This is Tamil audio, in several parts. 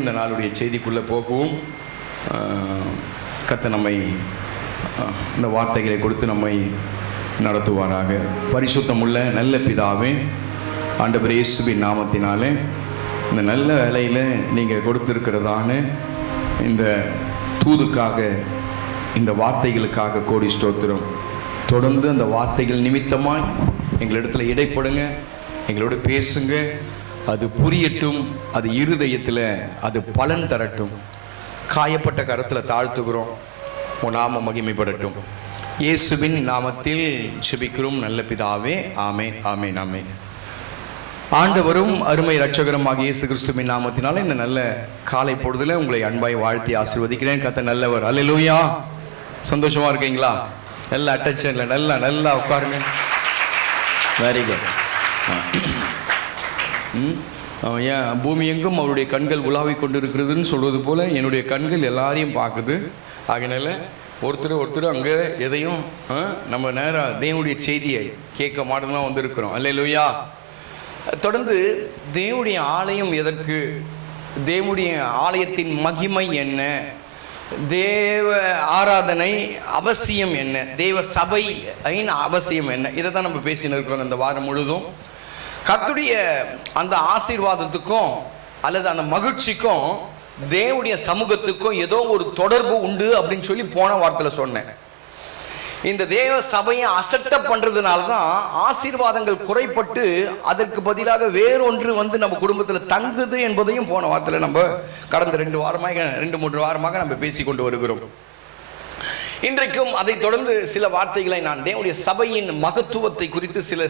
இந்த நாளுடைய செய்திக்குள்ளே போகவும் கர்த்தர் நம்மை இந்த வார்த்தைகளை கொடுத்து நம்மை நடத்துவாராக. பரிசுத்தமுள்ள நல்ல பிதாவே, ஆண்டவர் இயேசுவின் நாமத்தினாலே இந்த நல்ல வேலையில் நீங்கள் கொடுத்திருக்கிறதான இந்த தூதுக்காக, இந்த வார்த்தைகளுக்காக கோடி ஸ்தோத்திரம். தொடர்ந்து அந்த வார்த்தைகள் நிமித்தமாய் எங்களிடத்தில் இடைப்படுங்க, எங்களோட பேசுங்க. அது புரியட்டும், அது இருதயத்தில் அது பலன் தரட்டும். காயப்பட்ட கரத்தில் தாழ்த்துகிறோம், உன் நாமம் மகிமைப்படட்டும். இயேசுவின் நாமத்தில் ஜெபிக்கிறோம் நல்ல பிதாவே, ஆமென் ஆமென் ஆமென். ஆண்டவரும் அருமை இரட்சகருமாகிய இயேசு கிறிஸ்துவின் நாமத்தினால இந்த நல்ல காலை பொழுதுல உங்களை அன்பாய் வாழ்த்தி ஆசீர்வதிக்கிறேன். கர்த்தர் நல்லவர். அல்லேலூயா. சந்தோஷமா இருக்கீங்களா? நல்லா அட்டென்ஷன்ல நல்லா உட்காருங்க. Very good. ஏன் பூமி எங்கும் அவருடைய கண்கள் உலாவி கொண்டிருக்கிறதுன்னு சொல்வது போல என்னுடைய கண்கள் எல்லாரையும் பார்க்குது. ஆகையினால ஒருத்தர் அங்கே எதையும் நம்ம நேராக தேவனுடைய செய்தியை கேட்க மாட்டோம்தான் வந்திருக்கிறோம். அல்லேலூயா. தொடர்ந்து தேவனுடைய ஆலயம் எதற்கு, தேவனுடைய ஆலயத்தின் மகிமை என்ன, தேவ ஆராதனை அவசியம் என்ன, தேவ சபையின் அவசியம் என்ன, இதை தான் நம்ம பேசின்னு இருக்கிறோம் இந்த வாரம் முழுதும். கர்த்தருடைய அந்த ஆசீர்வாதத்துக்கும் அல்லது அந்த மகிழ்ச்சிக்கும் தேவனுடைய சமூகத்துக்கும் ஏதோ ஒரு தொடர்பு உண்டு அப்படின்னு சொல்லி போன வாரத்தில் சொன்னேன். இந்த தேவ சபையை அசட்ட பண்றதுனால தான் ஆசீர்வாதங்கள் குறைப்பட்டு அதற்கு பதிலாக வேறொன்று வந்து நம்ம குடும்பத்தில் தங்குது என்பதையும் போன வாரத்தில் நம்ம கடந்த 2-3 வாரமாக நம்ம பேசிக்கொண்டு வருகிறோம். இன்றைக்கும் அதை தொடர்ந்து சில வார்த்தைகளை நான் தேவனுடைய சபையின் மகத்துவத்தை குறித்து சில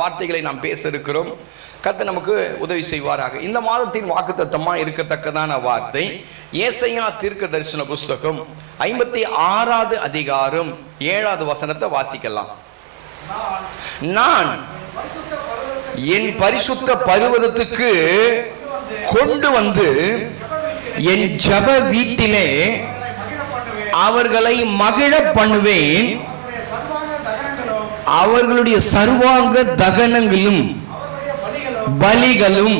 வார்த்தைகளை நாம் பேச இருக்கிறோம். கர்த்தர் நமக்கு உதவி செய்வாராக. இந்த மாதத்தின் வாக்குத்தத்தமா இருக்கத்தக்கதான வார்த்தை ஏசாயா தீர்க்க தரிசன புஸ்தகம் 56வது அதிகாரம் 7வது வசனத்தை வாசிக்கலாம். நான் என் பரிசுத்த பர்வதத்துக்கு கொண்டு வந்து என் ஜெப வீட்டிலே அவர்களை மகிழ பண்ணுவேன். அவர்களுடைய சர்வாங்க தகனங்களும் பலிகளும்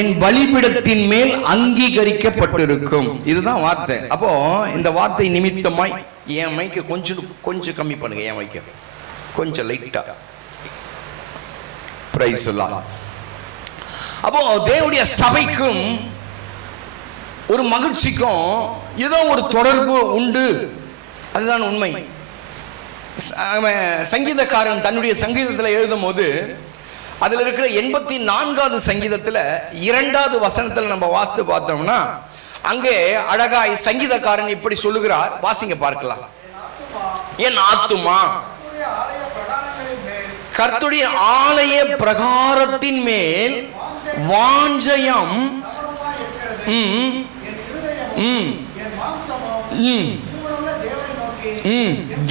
என் பலிபீடத்தின் மேல் அங்கீகரிக்கப்பட்டிருக்கும். இதுதான் வார்த்தை. அப்போ இந்த வார்த்தை நிமித்தமாய் என் மைக்க கொஞ்சம் கம்மி பண்ணுங்க. என் மைக்க கொஞ்சம் லைட்டா. பிரைஸ் எல்லாம். அப்போ தேவனுடைய சபைக்கும் ஒரு மகிழ்ச்சிக்கும் ஏதோ ஒரு தொடர்பு உண்டு. அதுதான் உண்மை. சங்கீதக்காரன் தன்னுடைய சங்கீதத்தில் எழுதும் போது அதில் இருக்கிற 84வது சங்கீதத்தில் 2வது வசனத்தில் நம்ம வாசித்து பார்த்தோம்னா அங்கே அழகாய் சங்கீதக்காரன் இப்படி சொல்லுகிறார். வாசிங்க பார்க்கலாம். என் ஆத்துமா கர்த்தருடைய ஆலய பிரகாரத்தின் மேல் வாஞ்சையம்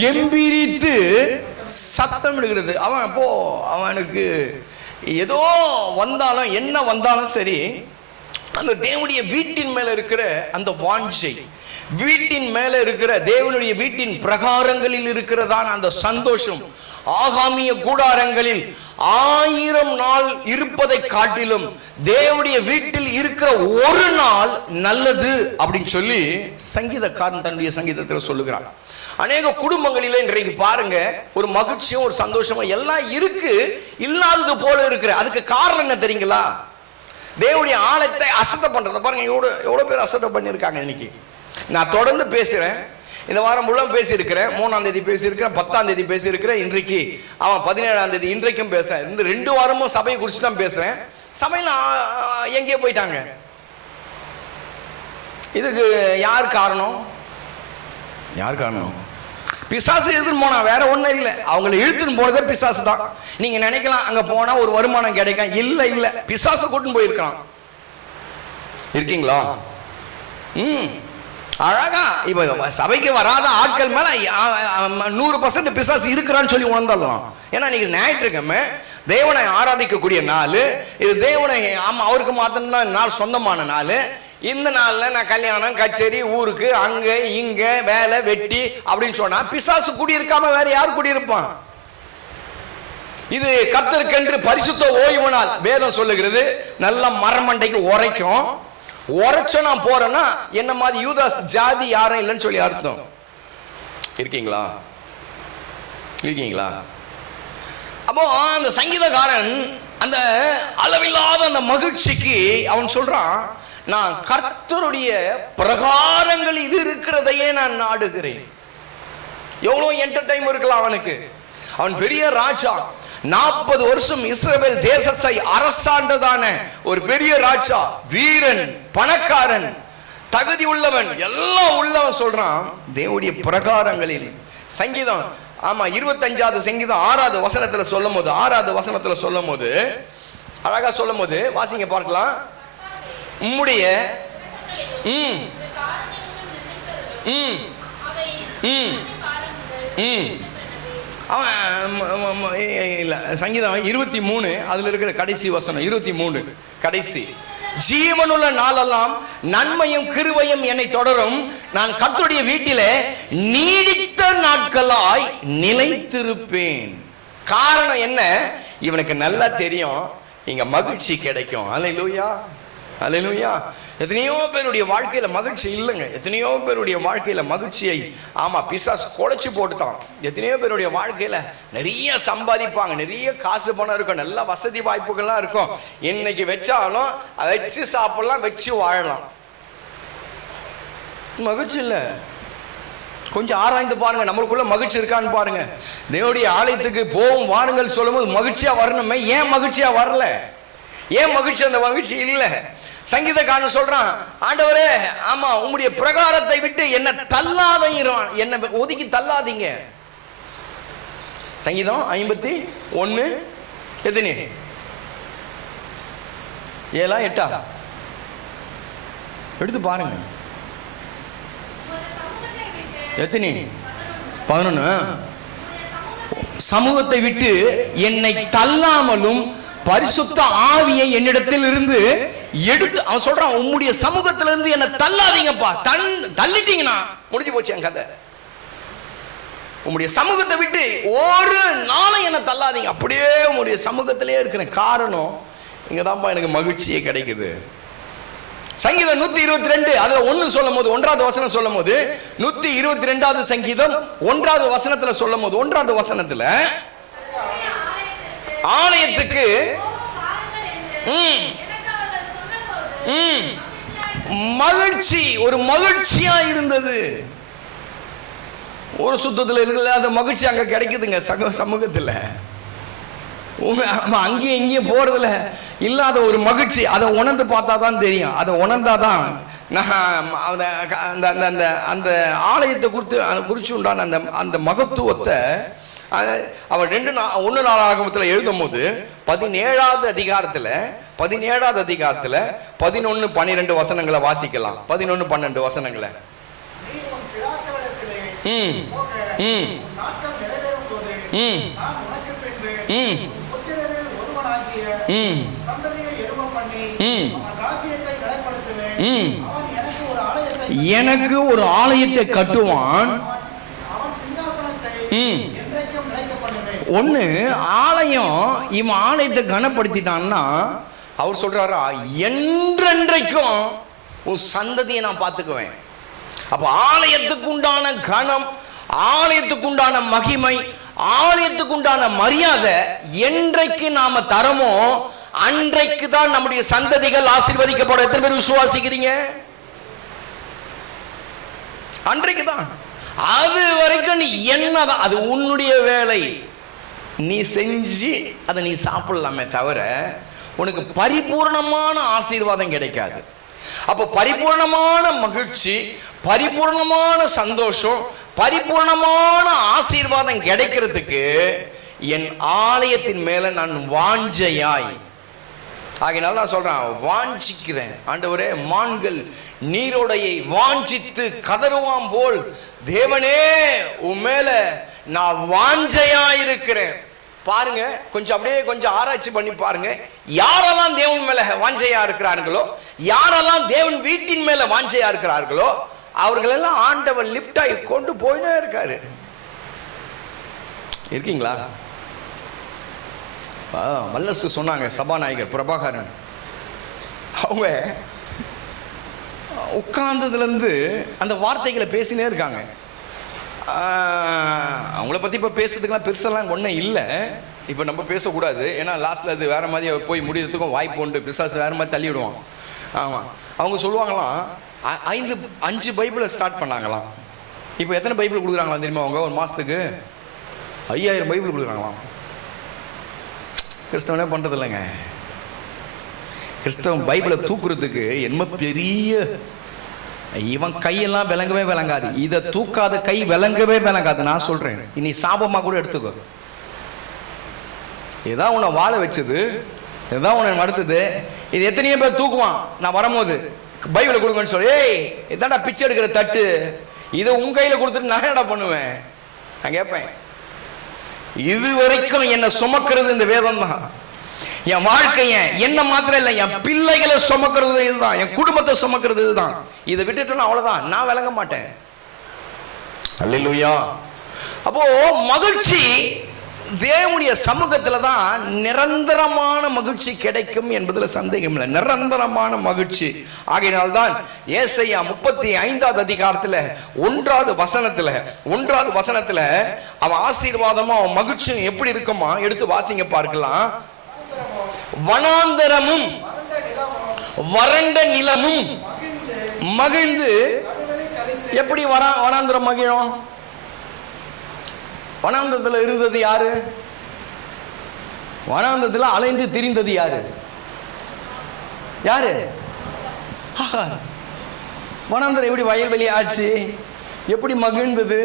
கம்பீரித்து சத்தம் இடுகிறது. அவனுக்கு ஏதோ வந்தாலும் என்ன வந்தாலும் சரி, அந்த தேவனுடைய வீட்டின் மேல இருக்கிற அந்த வாஞ்சை, வீட்டின் மேல இருக்கிற தேவனுடைய வீட்டின் பிரகாரங்களில் இருக்கிறதான அந்த சந்தோஷம், ஆகாமிய கூடாரங்களில் 1000 நாள் இருப்பதை காட்டிலும் தேவனுடைய வீட்டில் இருக்கிற ஒரு நாள் நல்லது அப்படின்னு சொல்லி சங்கீதக்காரன் தன்னுடைய சங்கீதத்தில் சொல்லுகிறான். அநேக குடும்பங்களில இன்றைக்கு பாருங்க, ஒரு மகிழ்ச்சியும் ஒரு சந்தோஷமும் எல்லாம் இருக்கு, இல்லாதது போல இருக்கிற. அதுக்கு காரணம் என்ன தெரியுங்களா? தேவனுடைய ஆலயத்தை அசட்டை பண்றத பாருங்க. எவ்வளவு பேர் அசட்டை பண்ணியிருக்காங்க. இன்னைக்கு நான் தொடர்ந்து பேசுறேன். இந்த வாரம் முழுவதும் பேசியிருக்கிறேன். 3ஆம் தேதி பேசியிருக்கிறேன், 10ஆம் தேதி பேசியிருக்கிறேன், இன்றைக்கு 17ஆம் தேதி இன்றைக்கும் பேசுறேன். இந்த 2 வாரமும் சபையை குறித்து தான் பேசுறேன். சபையில் எங்கேயோ போயிட்டாங்க. இதுக்கு யார் காரணம்? பிசாசு இழுத்துன்னு போனா, வேற ஒண்ணும் இல்லை. அவங்களை இழுத்துன்னு போனதே பிசாசு தான். நீங்க நினைக்கலாம் அங்க போனா ஒரு வருமானம் கிடைக்கும். இல்ல, பிசாசு கூட்டின்னு போயிருக்கான். இருக்கீங்களா? அழகா இப்ப சபைக்கு வராத ஆட்கள் மேல 100% பிசாசு இருக்கிறான்னு சொல்லி உணர்ந்துடலாம். ஏன்னா இன்னைக்கு ஞாயிற்றுக்கிழமை தேவனை ஆராதிக்கக்கூடிய நாள். இது தேவனை அவருக்கு மாத்திரம் நாள், சொந்தமான நாள். இந்த நாள்ல நான் கல்யாணம் கச்சேரி ஊருக்கு அங்க இங்க வேலை வெட்டி அப்படின்னு சொன்னா பிசாசு குடியிருக்காம வேற யார் குடியிருப்பான்? இது கர்த்தருக்கென்று பரிசுத்த ஓய்வு நாள். வேதம் சொல்லுகிறது நல்ல மரமண்டைக்கு உரைக்கும். உரைச்ச நான் போறேன்னா என்ன மாதிரி யூதாஸ் ஜாதி யாரும் இல்லைன்னு சொல்லி அர்த்தம். இருக்கீங்களா? இருக்கீங்களா? அப்போ அந்த சங்கீதக்காரன் அந்த அளவில்லாத அந்த மகிழ்ச்சிக்கு அவன் சொல்றான், நான் கர்த்தருடைய பிரகாரங்களில் இருக்கிறதையே நான் நாடுகிறேன். எவ்வளவு என்டர்டைம் இருக்கலாம் அவனுக்கு. அவன் பெரிய ராஜா, 40 வருஷம் இஸ்ரவேல் தேசத்தை அரசாண்டதான ஒரு பெரிய ராஜா, வீரன், பணக்காரன், தகுதி உள்ளவன், எல்லாம் உள்ளவன் சொல்றான் தேவனுடைய பிரகாரங்களில். சங்கீதம் 25வது சங்கீதம் 6வது வசனத்துல சொல்லும் போது, 6வது வசனத்துல சொல்லும் போது அழகா சொல்லும் போது வாசிங்க பார்க்கலாம். உம்முடைய சங்கீதம் 23 அதுல இருக்கிற கடைசி வசனம் 23 கடைசி, ஜீவனுள்ள நாளெல்லாம் நன்மையும் கிருபையும் என்னை தொடரும், நான் கர்த்தருடைய வீட்டிலே நீடித்த நாட்களாய் நிலைத்திருப்பேன். காரணம் என்ன? இவனுக்கு நல்லா தெரியும் இங்க மகிழ்ச்சி கிடைக்கும். அல்லேலூயா, அல்லேலூயா. எத்தனையோ பேருடைய வாழ்க்கையில மகிழ்ச்சி இல்லைங்க. எத்தனையோ பேருடைய வாழ்க்கையில மகிழ்ச்சியை பிசாசு குலைச்சு போட்டுட்டான். எத்தனையோ பேருடைய வாழ்க்கையில நிறைய சம்பாதிப்பாங்க, நிறைய காசு பணம் இருக்கும், நல்ல வசதி வாய்ப்புகள்லாம் இருக்கும். இன்னைக்கு வச்சாலும் அதை வச்சு சாப்பிடலாம், வச்சு வாழலாம். மகிழ்ச்சி இல்லை. கொஞ்சம் ஆராய்ந்து பாருங்க, நம்மளுக்குள்ள மகிழ்ச்சி இருக்கான்னு பாருங்க. தேவனுடைய ஆலயத்துக்கு போகும் வாருங்கள் சொல்லும்போது மகிழ்ச்சியா வரணுமே, ஏன் மகிழ்ச்சியா வரல? ஏன் மகிழ்ச்சி? அந்த மகிழ்ச்சி இல்லை. சங்கீதக்காரன் சொல்றான், ஆண்டவரே உம்முடைய பிரகாரத்தை விட்டு என்ன தள்ளாதீங்க, என்ன ஒதுக்கி தள்ளாதீங்க. சங்கீதம் 51 எத்தனை? 7 8 எடுத்து பாருங்க. எத்தனை? 11. சமூகத்தை விட்டு என்னை தள்ளாமலும் பரிசுத்த ஆவியை என்னிடத்தில் இருந்து எடுத்து, அவன் சொல்றான் உம்முடைய சமூகத்துல இருந்து என்ன தள்ளாதீங்கப்பா. தள்ளிட்டீங்கன்னா முடிஞ்சு போச்சு என் கதை. உம்முடைய சமூகத்தை விட்டு ஒரு நாளும் என்ன தள்ளாதீங்க, அப்படியே உம்முடைய சமூகத்திலே இருக்கிற காரணம் இங்கதான்ப்பா எனக்கு மகிழ்ச்சியே கிடைக்குது. சங்கீதம் 122 அதுல 1 சொல்லும் போது, 1வது வசனம் சொல்லும் போது, 122வது சங்கீதம் 1வது வசனத்துல சொல்லும் போது, 1வது வசனத்துல ஆலயத்துக்கு மகிழ்ச்சி, ஒரு மகிழ்ச்சியா இருந்தது. ஒரு சுத்தத்தில் இல்லாத மகிழ்ச்சி அங்க கிடைக்குதுங்க சமூகத்துல. அங்கேயும் இங்கேயும் போறதுல இல்லாத ஒரு மகிழ்ச்சி, அதை உணர்ந்து பார்த்தா தான் தெரியும். அதை உணர்ந்தாதான் அந்த ஆலயத்தை குறித்து உண்டான அந்த மகத்துவத்தை அவன் 1 நாளாகமத்தில் எழுதும் போது 17வது அதிகாரத்துல 11 12 வசனங்களை வாசிக்கலாம். 11 12 வசனங்களை. எனக்கு ஒரு ஆலயத்தை கட்டுவான். ஒண்ணு ஆலயம், இவன் ஆலயத்தை கனப்படுத்திட்டான்னா அவர் சொல்றாரா, என்றென்றைக்கும் உன் சந்ததியை நான் பார்த்துக்குவேன். அப்ப ஆலயத்துக்கு உண்டான கனம், ஆலயத்துக்கு உண்டான மகிமை, ஆலயத்துக்கு உண்டான மரியாதை என்றைக்கு நாம தரமோ அன்றைக்கு தான் நம்முடைய சந்ததிகள் ஆசீர்வதிக்கப்படும். எத்தனை பேர் விசுவாசிக்கிறீங்க? அன்றைக்கு தான். அது வரைக்கும் நீ என்னதான், அது உன்னுடைய வேலை, நீ செஞ்சு அதை நீ சாப்பிடலாமே தவிர உனக்கு பரிபூர்ணமான ஆசீர்வாதம் கிடைக்காது. அப்போ பரிபூர்ணமான மகிழ்ச்சி, பரிபூர்ணமான சந்தோஷம், பரிபூர்ணமான ஆசீர்வாதம் கிடைக்கிறதுக்கு என் ஆலயத்தின் மேல நான் வாஞ்சையாய், ஆகையினால நான் சொல்றேன், வாஞ்சிக்கிறேன். ஆண்டவரே, மான்கள் நீரோடையை வாஞ்சித்து கதறுவான் போல் தேவனே உன் மேல நான் வாஞ்சையா இருக்கிறேன். பாருங்க, கொஞ்சம் அப்படியே கொஞ்சம் ஆராய்ச்சி பண்ணி பாருங்க. யாரெல்லாம் தேவன் மேல வாஞ்சையா இருக்கிறார்களோ, யாரெல்லாம் தேவன் வீட்டின் மேல வாஞ்சையா இருக்கிறார்களோ, அவர்களெல்லாம் ஆண்டவன் லிப்டாய் கொண்டு போயினே இருக்காரு. இருக்கீங்களா? வல்லரசு சொன்னாங்க, சபாநாயகர் பிரபாகரன். அவங்க உட்கார்ந்ததுலேருந்து அந்த வார்த்தைகளை பேசினே இருக்காங்க. அவங்கள பற்றி இப்போ பேசுறதுக்கெல்லாம் பெருசெல்லாம் ஒன்றும் இல்லை. இப்போ நம்ம பேசக்கூடாது, ஏன்னா லாஸ்ட்டில் அது வேறு மாதிரி போய் முடியறதுக்கும் வாய்ப்பு உண்டு. பிசாசு வேறு மாதிரி தள்ளி விடுவான். ஆமாம், அவங்க சொல்லுவாங்களாம் 5 பைபிளை ஸ்டார்ட் பண்ணாங்களாம். இப்போ எத்தனை பைபிள் கொடுக்குறாங்களா தெரியுமா? அவங்க ஒரு மாதத்துக்கு 5000 பைபிள் கொடுக்குறாங்களாம். கிறிஸ்தவனே பண்ணுறது இல்லைங்க. கிறிஸ்தவன் பைபிளை தூக்குறதுக்கு என்ன பெரிய, இவன் கையெல்லாம் விளங்கவே விளங்காது. இதை தூக்காத கை விளங்கவே விளங்காது. நான் சொல்றேன், இனி சாபமா கூட எடுத்துக்கோ. ஏதாவது உன்னை வாழ வச்சது, ஏதாவது உன்னை நடத்துது. இது எத்தனையோ பேர் தூக்குவான். நான் வரும்போது பைபிளை கொடுங்கன்னு சொல்லி, ஏய் இதான்டா பிச்சை எடுக்கிற தட்டு, இதை உன் கையில கொடுத்துட்டு நான் என்னடா பண்ணுவேன்? நான் கேட்பேன், இது வரைக்கும் என்ன சுமக்கிறது இந்த வேதம் தான். என் வாழ்க்கைய என்ன மாத்திரம் இல்லை, என் பிள்ளைகளை சுமக்கிறது இதுதான், என் குடும்பத்தை சுமக்கிறது இதுதான். இதை விட்டுட்டோன்னா அவ்வளவுதான், நான் விளங்க மாட்டேன். அல்லேலூயா. அப்போ மகிழ்ச்சி தேவனுடைய சமூகத்துல தான் நிரந்தரமான மகிழ்ச்சி கிடைக்கும் என்பதுல சந்தேகம் இல்லை. நிரந்தரமான மகிழ்ச்சி. ஆகையினால்தான் ஏசாயா 35வது அதிகாரத்துல 1வது வசனத்துல அவன் ஆசீர்வாதமா அவன் மகிழ்ச்சியும் எப்படி இருக்குமா எடுத்து வாசிங்க பார்க்கலாம். வனாந்தரமும் வறண்ட நிலமும் மகிழ்ந்து. எப்படி வனாந்தரம் மகிழும்? வனாந்தரத்தில் இருந்தது யாரு? வனாந்தரத்தில் அலைந்து திரிந்தது யாரு? வனாந்தரம் எப்படி வயல்வெளி ஆச்சு? எப்படி மகிழ்ந்தது?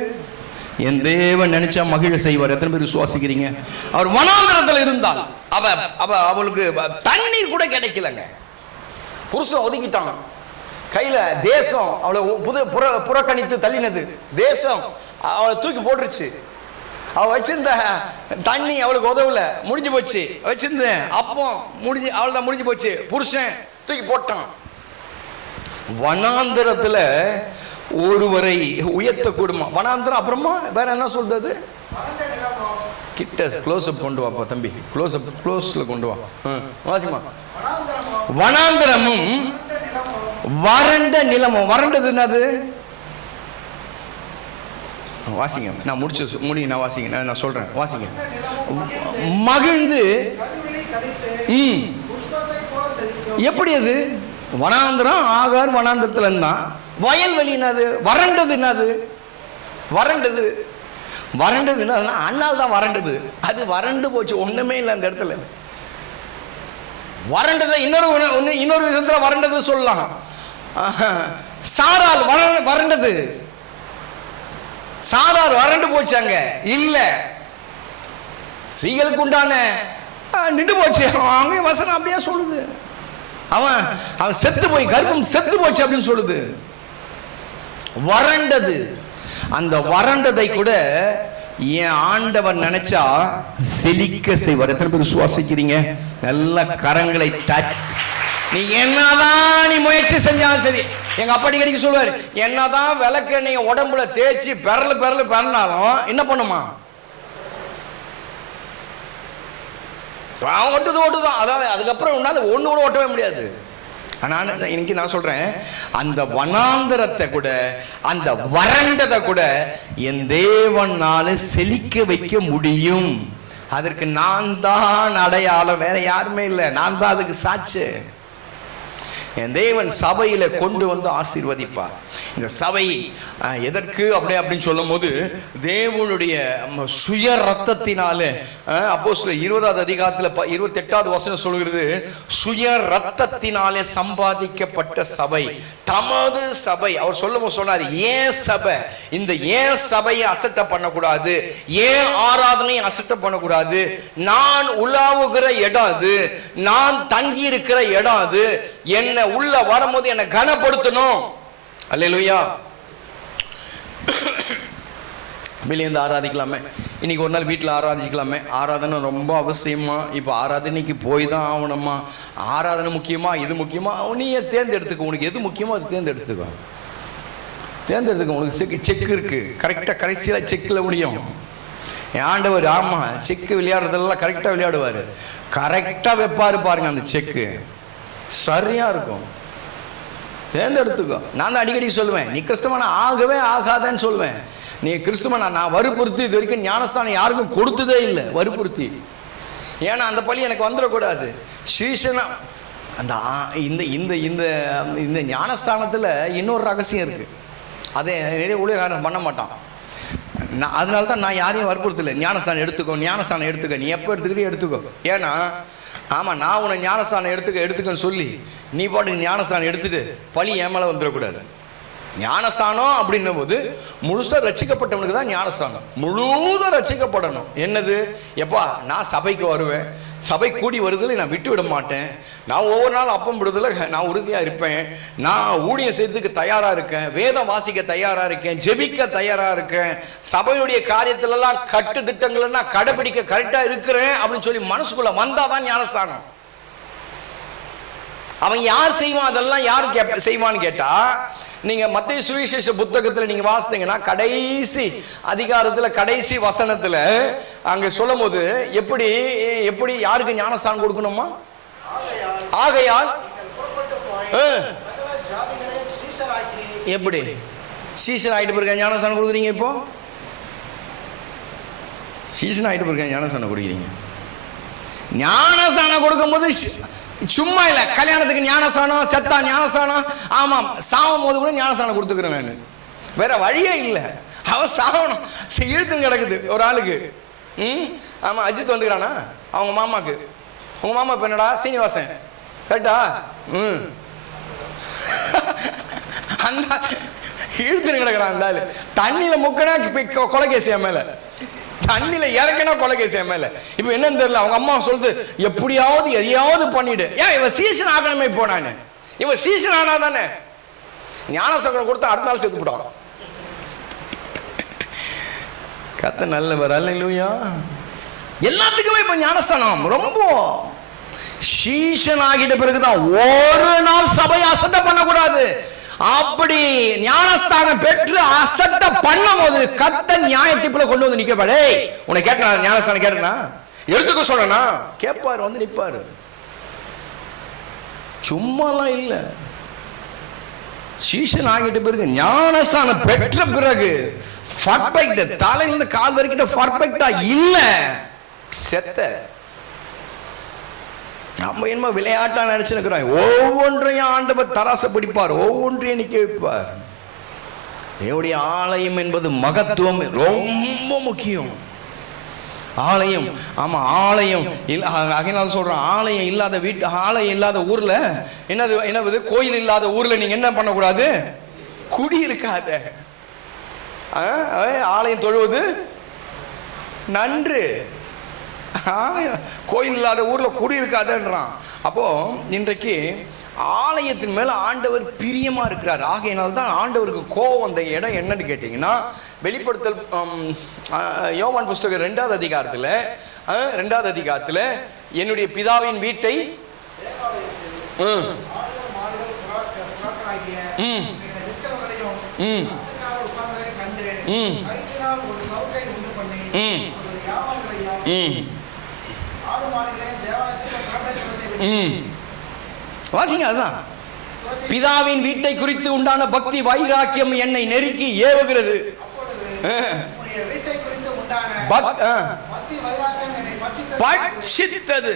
என் தேவன் நினைச்சா மகிழ செய்வார். எத்தனை பேர் விசுவாசிக்கிறீங்க? அவர் வனாந்தரத்தில் இருந்தால் அவளுக்கு தண்ணீர் கூட கிடைக்கலங்க. புருஷன் ஒதுக்கிட்டான். கையில தேசம் அவளை புறக்கணித்து தள்ளினது. தேசம் அவளை தூக்கி போட்டுருச்சு. அவ வச்சிருந்த தண்ணி அவளுக்கு உதவல, முடிஞ்சு போச்சு. வச்சிருந்த அப்போ அவள்தான் முடிஞ்சு போச்சு. புருஷன் தூக்கி போட்டான். வனாந்தரத்துல ஒருவரை உயர்த்த கூடுமா? வனாந்தரம். அப்புறமா வேற என்ன சொல்றது? கிட்ட க்ளோஸ் அப் கொண்டு வாப்பா தம்பி, க்ளோஸ்ல கொண்டு வா. வாசிமா. வனாந்தரமும் வறண்ட நிலமும். வறண்டது என்னது? வாசிங்க, நான் முடிச்சு நான் வாசிங்க, நான் சொல்றேன், வாசிங்க. மகிழ்ந்து. எப்படி அது? வனாந்தரம். ஆகார் வனாந்தரத்துல இருந்தான். வயல்வெளி என்னது? வறண்டது என்னது? வறண்டது என்ன? அண்ணால் தான் வறண்டது. அது வறண்டு போச்சு, ஒண்ணுமே இல்லை அந்த இடத்துல. வறண்டது இன்னொரு விதத்துல வறண்டது சொல்லலாம். சாரால் வறண்டது. சாரார் வறண்டு போச்சாங்க. இல்ல, ஸ்ரீகளுக்கு உண்டான நின்று போச்சு. அவங்க வசனம் அப்படியே சொல்லுது. அவன் செத்து போய், கர்ப்பம் செத்து போச்சு அப்படின்னு சொல்லுது. வறண்டது. அந்த வறண்டதை கூட என் ஆண்டவர் நினைச்சா செழிக்க செய்வார். எத்தனை பேர் விசுவாசிக்கிறீங்க? நல்ல கரங்களை தட்டி. நீ என்னதான் நீ முயற்சி செஞ்சாலும் சரி, எங்க அப்பா அடிக்கடிக்கு சொல்லுவாரு, என்னதான் விளக்க நீங்க உடம்புல தேய்ச்சி பெறனாலும் என்ன பண்ணுமா? ஓட்டுதான். அதாவது அதுக்கப்புறம் உன்னால ஒண்ணு கூட ஓட்டவே முடியாது. இன்னைக்கு நான் சொல்றேன், அந்த வனாந்தரத்தை கூட, அந்த வறண்டதை கூட என் தேவனால செழிக்க வைக்க முடியும். அதற்கு நான் தான் அடையாளம், வேற யாருமே இல்லை. நான் தான் அதுக்கு சாட்சி. என் தேவன் சபையில கொண்டு வந்து ஆசீர்வதிப்பார். இந்த சபை எதற்கு அப்படின்னு சொல்லும் போது, தேவனுடைய சுய ரத்தத்தினாலே. அப்போஸ்தலர் 20வது அதிகாரத்துல 28வது வசனம் சொல்கிறது, சுய ரத்தத்தினாலே சம்பாதிக்கப்பட்ட சபை, தமது சபை. அவர் சொல்லும் சொன்னார், ஏன் சபை, இந்த ஏன் சபையை அசட்ட பண்ணக்கூடாது, ஏன் ஆராதனையை அசட்ட பண்ணக்கூடாது. நான் உலாவுகிற இடம் அது, நான் தங்கி இருக்கிற இடம் அது. என்ன உள்ள வரும்போது என்னை கனப்படுத்தணும். அல்லேலூயா. வெளியேந்து ஆராதிக்கலாமே, இன்னைக்கு ஒரு நாள் வீட்டில் ஆராதிக்கலாமே. ஆராதனை ரொம்ப அவசியமா? இப்போ ஆராதனைக்கு போய் தான் ஆகணுமா? ஆராதனை முக்கியமா, இது முக்கியமா? நீயே தேர்ந்தெடுத்துக்க. உனக்கு எது முக்கியமோ அது தேர்ந்தெடுத்துக்க. உனக்கு செக் இருக்கு. கரெக்டாக கடைசியில் செக்கில் முடியும். என் ஆண்டவர் ஆமாம் செக்கு விளையாடுறதெல்லாம் கரெக்டாக விளையாடுவார். கரெக்டாக வைப்பாரு பாருங்க, அந்த செக்கு சரியாக இருக்கும். தேர்ந்தெடுத்துக்கோ. நான் தான் அடிக்கடி சொல்லுவேன், நீ கிறிஸ்தவனை ஆகவே ஆகாதன்னு சொல்லுவேன். நீ கிறிஸ்தவனா நான் வற்புறுத்தி இது வரைக்கும் ஞானஸ்தானம் யாருக்கும் கொடுத்ததே இல்லை, வற்புறுத்தி. ஏன்னா அந்த பழி எனக்கு வந்துடக்கூடாது. சீசனா அந்த இந்த இந்த இந்த இந்த ஞானஸ்தானத்தில் இன்னொரு ரகசியம் இருக்குது. அதை நிறைய ஊழியக்காரன் பண்ண மாட்டான். நான் அதனால தான் நான் யாரையும் வற்புறுத்தலை. ஞானஸ்தானம் எடுத்துக்கோ, ஞானஸ்தானம் எடுத்துக்க, நீ எப்போ எடுத்துக்கிட்டே எடுத்துக்கோ. ஏன்னா ஆமாம் நான் உன்னை ஞானஸ்தானம் எடுத்துக்கன்னு சொல்லி நீ பாட்டுக்கு ஞானஸ்தானம் எடுத்துட்டு பழி என் மேலே வந்துடக்கூடாது. ஞானஸ்தானம் அப்படின்னும் போது முழுசாக ரட்சிக்கப்பட்டவனுக்கு தான் ஞானஸ்தானம், முழுதாக ரட்சிக்கப்படணும். என்னது, எப்பா நான் சபைக்கு வருவேன், சபை கூடி வருதில் நான் விட்டு விட மாட்டேன், நான் ஒவ்வொரு நாள் அப்பம் விடுதல நான் உறுதியாக இருப்பேன், நான் ஊழியம் செய்யறதுக்கு தயாராக இருக்கேன், வேதம் வாசிக்க தயாராக இருக்கேன், ஜெபிக்க தயாராக இருக்கேன், சபையுடைய காரியத்திலெல்லாம் கட்டு திட்டங்கள் நான் கடைபிடிக்க கரெக்டாக இருக்கிறேன் அப்படின்னு சொல்லி மனசுக்குள்ள வந்தாதான் ஞானஸ்தானம். அவன் யார் செய்வான், அதெல்லாம் யார் செய்வான்னு கேட்டா, நீங்க மத்தேயு சுவிசேஷ புத்தகத்துல நீங்க வாசித்தீங்கன்னா கடைசி அதிகாரத்துல கடைசி வசனத்துல அங்க சொல்லும் போது எப்படி எப்படி யாருக்கு ஞானஸ்தானம் கொடுக்கணுமா, ஆகையால் எப்படி சீசன் ஆயிட்டு போயிருக்க ஞானஸ்தானம் கொடுக்குறீங்க. இப்போ சீசன் ஆயிட்டு போயிருக்க ஞானஸ்தானம் கொடுக்குறீங்க. ஞானஸ்தானம் கொடுக்கும் போது சும்மா இல்லை, கல்யாணத்துக்கு ஞானஸ்தானம், செத்தா ஞானஸ்தானம், ஆமாம் சாவும் போது கூட ஞானஸ்தானம் கொடுத்துக்கிறேன் நான். வேற வழியே இல்லை, அவன் சாவணும். இழுத்துன்னு கிடக்குது ஒரு ஆளுக்கு. ஆமாம் அஜித் வந்துக்கிறானா அவங்க மாமாக்கு. உங்க மாமா இப்போ என்னடா சீனிவாசன் கேட்டா அந்த இழுத்துன்னு கிடக்குறான். அந்த ஆளு தண்ணியில முக்கனா கொலைகேசிய மேல, தண்ணியில இறக்கினா கொலைகேசிய மேல. இப்ப என்னன்னு தெரியல, அவங்க அம்மா சொல்லுது எப்படியாவது எதையாவது பண்ணிடு. ஏன் இவன் சீசன் ஆகணுமே. இப்போ நானு இவன் சீசன் ஆனா தானே ஞானஸ்தானம் கொடுத்தா அடுத்த நாள் செத்து போட்டான். கத்த நல்லவர் அல்லேலூயா. எல்லாத்துக்குமே இப்ப ஞானஸ்தானம் ரொம்ப சீசன் ஆகிட்ட பிறகுதான் ஒரு நாள் சபையை அசட்ட பண்ணக்கூடாது. அப்படி ஞானஸ்தானம் பெற்று அசட்ட பண்ணும் போது கத்த நியாய தீர்ப்புல கொண்டு வந்து நிக்கப்பாரு. உன்னை கேட்டா ஞானஸ்தானம் கேட்டா எடுத்துக்க சொல்லனா கேட்பாரு, வந்து நிப்பாரு. சும்மாலாம் இல்ல. சீசன் ஆகிட்ட பிறகு ஞானஸ்தானம் பெற்ற பிறகு பர்ஃபெக்ட், தலையிலிருந்து கால் வரைக்கும் பர்ஃபெக்டா இல்ல, செத்த. நம்ம என்ன விளையாட்டா நினைச்சிருக்கிறோம். ஒவ்வொன்றையும் ஆண்டவர் தராச பிடிப்பார், ஒவ்வொன்றையும் நிக்க வைப்பார். என்னுடைய ஆலயம் என்பது மகத்துவம் ரொம்ப முக்கியம். ஆலயம், ஆமா ஆலயம் அகையினால சொல்றேன், ஆலயம் இல்லாத வீட்டு, ஆலயம் இல்லாத ஊர்ல என்னது கோயில் இல்லாத ஊர்ல நீங்க என்ன பண்ணக்கூடாது, குடி இருக்காத. ஆலயம் தொழுவது நன்று, கோயில் இல்லாத ஊர்ல குடி இருக்காதுன்றான். அப்போ இன்றைக்கு ஆலயத்தின் மேல ஆண்டவர் பிரியமா இருக்கிறார். ஆகையினால தான் ஆண்டவருக்கு கோவம் வந்த இடம் என்னன்னு கேட்டீங்கன்னா, வெளிப்படுத்தல் யோவான் புஸ்தகம் 2வது அதிகாரத்துல என்னுடைய பிதாவின் வீட்டை வாசிங்க. அதுதான் பிதாவின் வீட்டை குறித்து உண்டான பக்தி வைராக்கியம் என்னை நெருக்கி ஏவுகிறது. பட்சித்தது.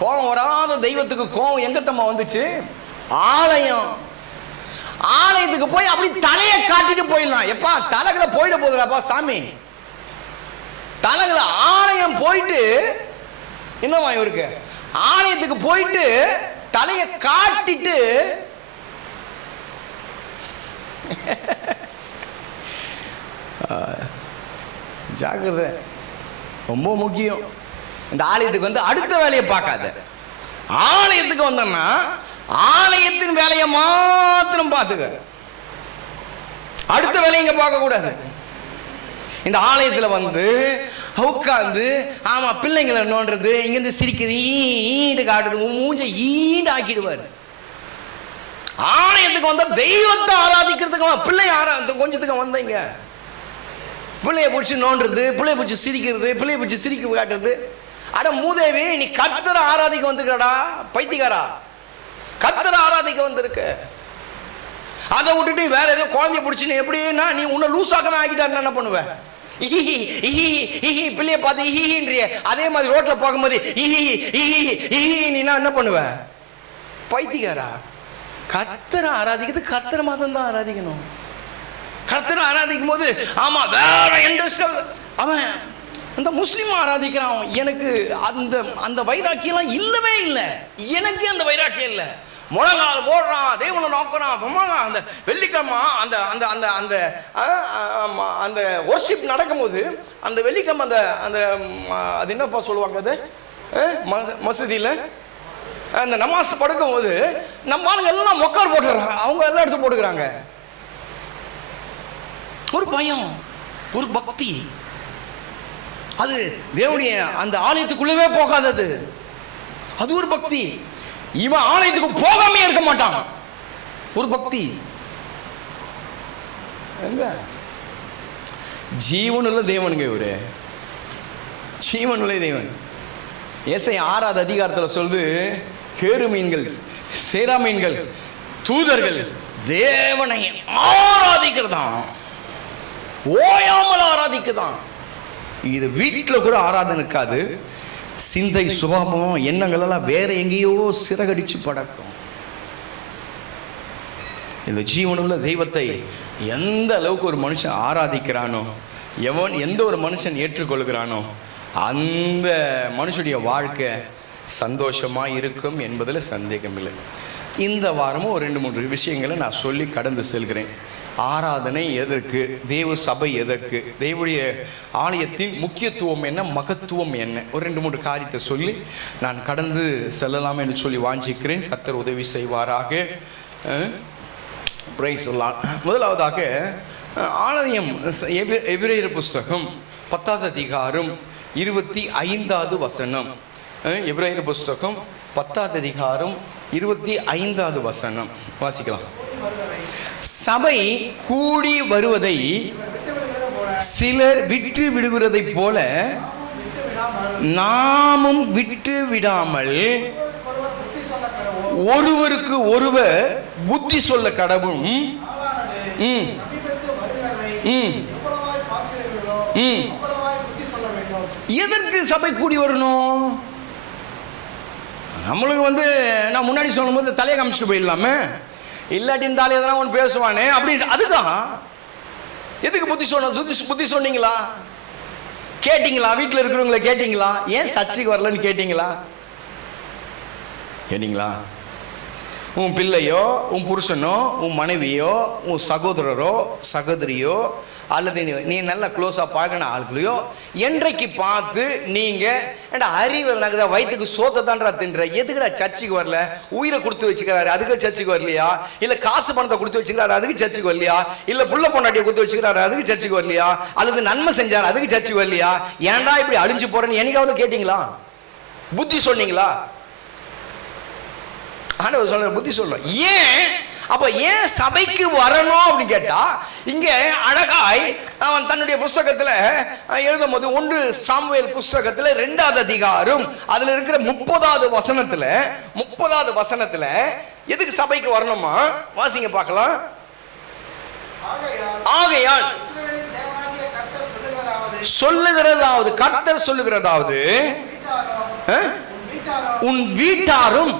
கோபம் வராத தெய்வத்துக்கு கோபம் எங்கத்தம்மா வந்துச்சு? ஆலயம். ஆலயத்துக்கு போய் அப்படி தலையை காட்டிட்டு போயிடலாம். எப்பா தலைகளை போயிட போகுதுப்பா சாமி, தலைகளை. ஆலயம் போயிட்டு என்னவா இவருக்கு, ஆலயத்துக்கு போயிட்டு தலையை காட்டிட்டு ஜாக்கிரதை, ரொம்ப முக்கியம். இந்த ஆலயத்துக்கு வந்து அடுத்த வேலையை பார்க்காத. ஆலயத்துக்கு வந்தோம்னா ஆலயத்தின் வேலையை மாத்திரம் பார்த்துக்க, அடுத்த வேலையை இங்க பார்க்க கூடாது. இந்த ஆலயத்தில் வந்து உட்காந்து ஆமா பிள்ளைங்களை நோன்றது, இங்கிருந்து சிரிக்குது, ஈண்டு காட்டுது, மூஞ்ச ஈண்டு ஆக்கிடுவார். ஆலயத்துக்கு வந்தா தெய்வத்தை ஆராதிக்கிறதுக்கு, பிள்ளை ஆராத கொஞ்சத்துக்கு வந்தீங்க. பிள்ளைய பிடிச்சி நோண்டுறது, பிள்ளைய பிடிச்சி சிரிக்கிறது, பிள்ளைய பிடிச்சி சிரிக்க காட்டுறது. அட மூதேவி, நீ கர்த்தரை ஆராதிக்க வந்துக்கிறடா பைத்தியக்காரா, கர்த்தரை ஆராதிக்க வந்திருக்க. அதை விட்டுட்டு வேற ஏதோ குழந்தைய பிடிச்சின்னு எப்படின்னா நீ உன்னை லூசாக்கமே ஆக்கிட்டாருன்னு என்ன பண்ணுவேன்? பிள்ளைய பார்த்து இஹின்ற அதே மாதிரி ரோட்ல போகும்போது நீனா என்ன பண்ணுவ? பைத்தியக்காரா. கர்த்தரை ஆராதிக்கிறது கர்த்தரை மாதம் தான் ஆராதிக்கணும். கர்த்தரை ஆராதிக்கும் போது ஆமா வேற இன்ட்ரெஸ்ட். அவன் அந்த முஸ்லீம் ஆராதிக்கிறான், எனக்கு அந்த அந்த வைராக்கியம் இல்லவே இல்லை. எனக்கு அந்த வைராக்கியம் இல்லை. முழங்கால் போடுறான், தேவனை நோக்கிறான். அந்த வெள்ளிக்கிழமை அந்த அந்த அந்த அந்த அந்த ஒர்ஷிப் நடக்கும்போது அந்த வெள்ளிக்கிழமை அந்த அந்த அது என்னப்பா சொல்லுவாங்க, அது மசூதியில் அந்த நமாஸ் படுக்கும் போது நம்ம ஆளுங்க எல்லாம் மொக்கார் போட்டுறாங்க, அவங்க எல்லாம் எடுத்து போட்டுக்கிறாங்க. ஒரு பயம், ஒரு பக்தி, அது தேவனுடைய அந்த ஆலயத்துக்குள்ளவே போகாதது, அது ஒரு பக்தி. இவன் ஆலயத்துக்கு போகாமே இருக்க மாட்டான், ஒரு பக்தி. ஜீவனுள்ள தேவனுங்க இவரு, ஜீவனுள்ள தேவன். ஏசாயா 6வது அதிகாரத்தில் சொல்லுது, கேருமீன்கள் சேராமீன்கள் தூதர்கள் தேவனை ஆராதிக்கிறதான், ஓயாமல் ஆராதிக்குதான். இது வீட்டில் கூட ஆராதனை இருக்காது. சிந்தை சுபாவம் எண்ணங்கள் எல்லாம் வேற எங்கேயோ சிறகடிச்சு படக்கும். இந்த ஜீவனுள்ள தெய்வத்தை எந்த அளவுக்கு ஒரு மனுஷன் ஆராதிக்கிறானோ, எந்த ஒரு மனுஷன் ஏற்றுக்கொள்கிறானோ அந்த மனுஷனுடைய வாழ்க்கை சந்தோஷமா இருக்கும் என்பதில் சந்தேகம் இல்லை. இந்த வாரமும் ஒரு 2-3 விஷயங்களை நான் சொல்லி கடந்து செல்கிறேன். ஆராதனை எதற்கு, தேவ சபை எதற்கு, தேவனுடைய ஆலயத்தின் முக்கியத்துவம் என்ன, மகத்துவம் என்ன, ஒரு 2-3 காரியத்தை சொல்லி நான் கடந்து செல்லலாம் என்று சொல்லி வாஞ்சிக்கிறேன். கர்த்தர் உதவி செய்வாராக. பிரைஸ் எல்லாம். முதலாவதாக ஆலயம், எபிரேயர் புஸ்தகம் 10வது அதிகாரம் 25வது வசனம். எபிரேயர் புஸ்தகம் 10வது அதிகாரம் 25வது வசனம் வாசிக்கலாம். சபை கூடி வருவதை சிலர் விட்டு விடுகிறதை போல நாமும் விட்டு விடாமல் ஒருவருக்கு ஒருவர் புத்தி சொல்ல கடவும். எதற்கு சபை கூடி வரணும்? நம்மளுக்கு நான் முன்னாடி சொல்லும் போது தலையை காமிச்சிட்டு போயிடலாமே, இல்லாட்டி இந்த ஆள் எதனா ஒன்று பேசுவானே அப்படி. அதுக்காக எதுக்கு புத்தி புத்தி சொன்னீங்களா? கேட்டீங்களா? வீட்டில் இருக்கிறவங்களை கேட்டீங்களா? ஏன் சர்ச்சைக்கு வரலன்னு கேட்டீங்களா? கேட்டீங்களா? உன் பிள்ளையோ, உன் புருஷனோ, உன் மனைவியோ, உன் சகோதரரோ சகோதரியோ, அல்லது நீ நல்ல க்ளோஸாக பழகின ஆளுகளையோ என்றைக்கு பார்த்து நீங்கள் ஏன்டா அறிவு நகர வயிற்றுக்கு சோத்தை தான்டா தின்ற, எதுக்குடா சர்ச்சுக்கு வரல? உயிரை கொடுத்து வச்சுக்கிறாரு அதுக்கு சர்ச்சுக்கு வரலையா? இல்லை காசு பணத்தை கொடுத்து வச்சுக்கிறாரு அதுக்கு சர்ச்சுக்கு வரலையா? இல்லை புள்ள பொண்டாட்டியை கொடுத்து வச்சுக்கிறாரு அதுக்கு சர்ச்சுக்கு வரலையா? அல்லது நன்மை செஞ்சார் அதுக்கு சர்ச்சுக்கு வரலையா? ஏன்டா இப்படி அழிஞ்சு போறேன்னு என்னைக்காவது கேட்டீங்களா? புத்தி சொன்னீங்களா? ஆண்டவர் சொல்ற புத்தி சொல்றோம். ஏன் அப்ப ஏன் சபைக்கு வரணும் அப்படின்னு கேட்டா, இங்க அழகாய் அவன் தன்னுடைய புஸ்தகத்துல எழுதும் போது 1 சாமுவேல் புஸ்தகத்துல 2வது அதிகாரம் அதுல இருக்கிற 30வது வசனத்துல எதுக்கு சபைக்கு வரணுமா? வாசிங்க பார்க்கலாம். ஆகையால் சொல்லுகிறதாவது, கர்த்தர் சொல்லுகிறதாவது, உன் வீட்டாரும்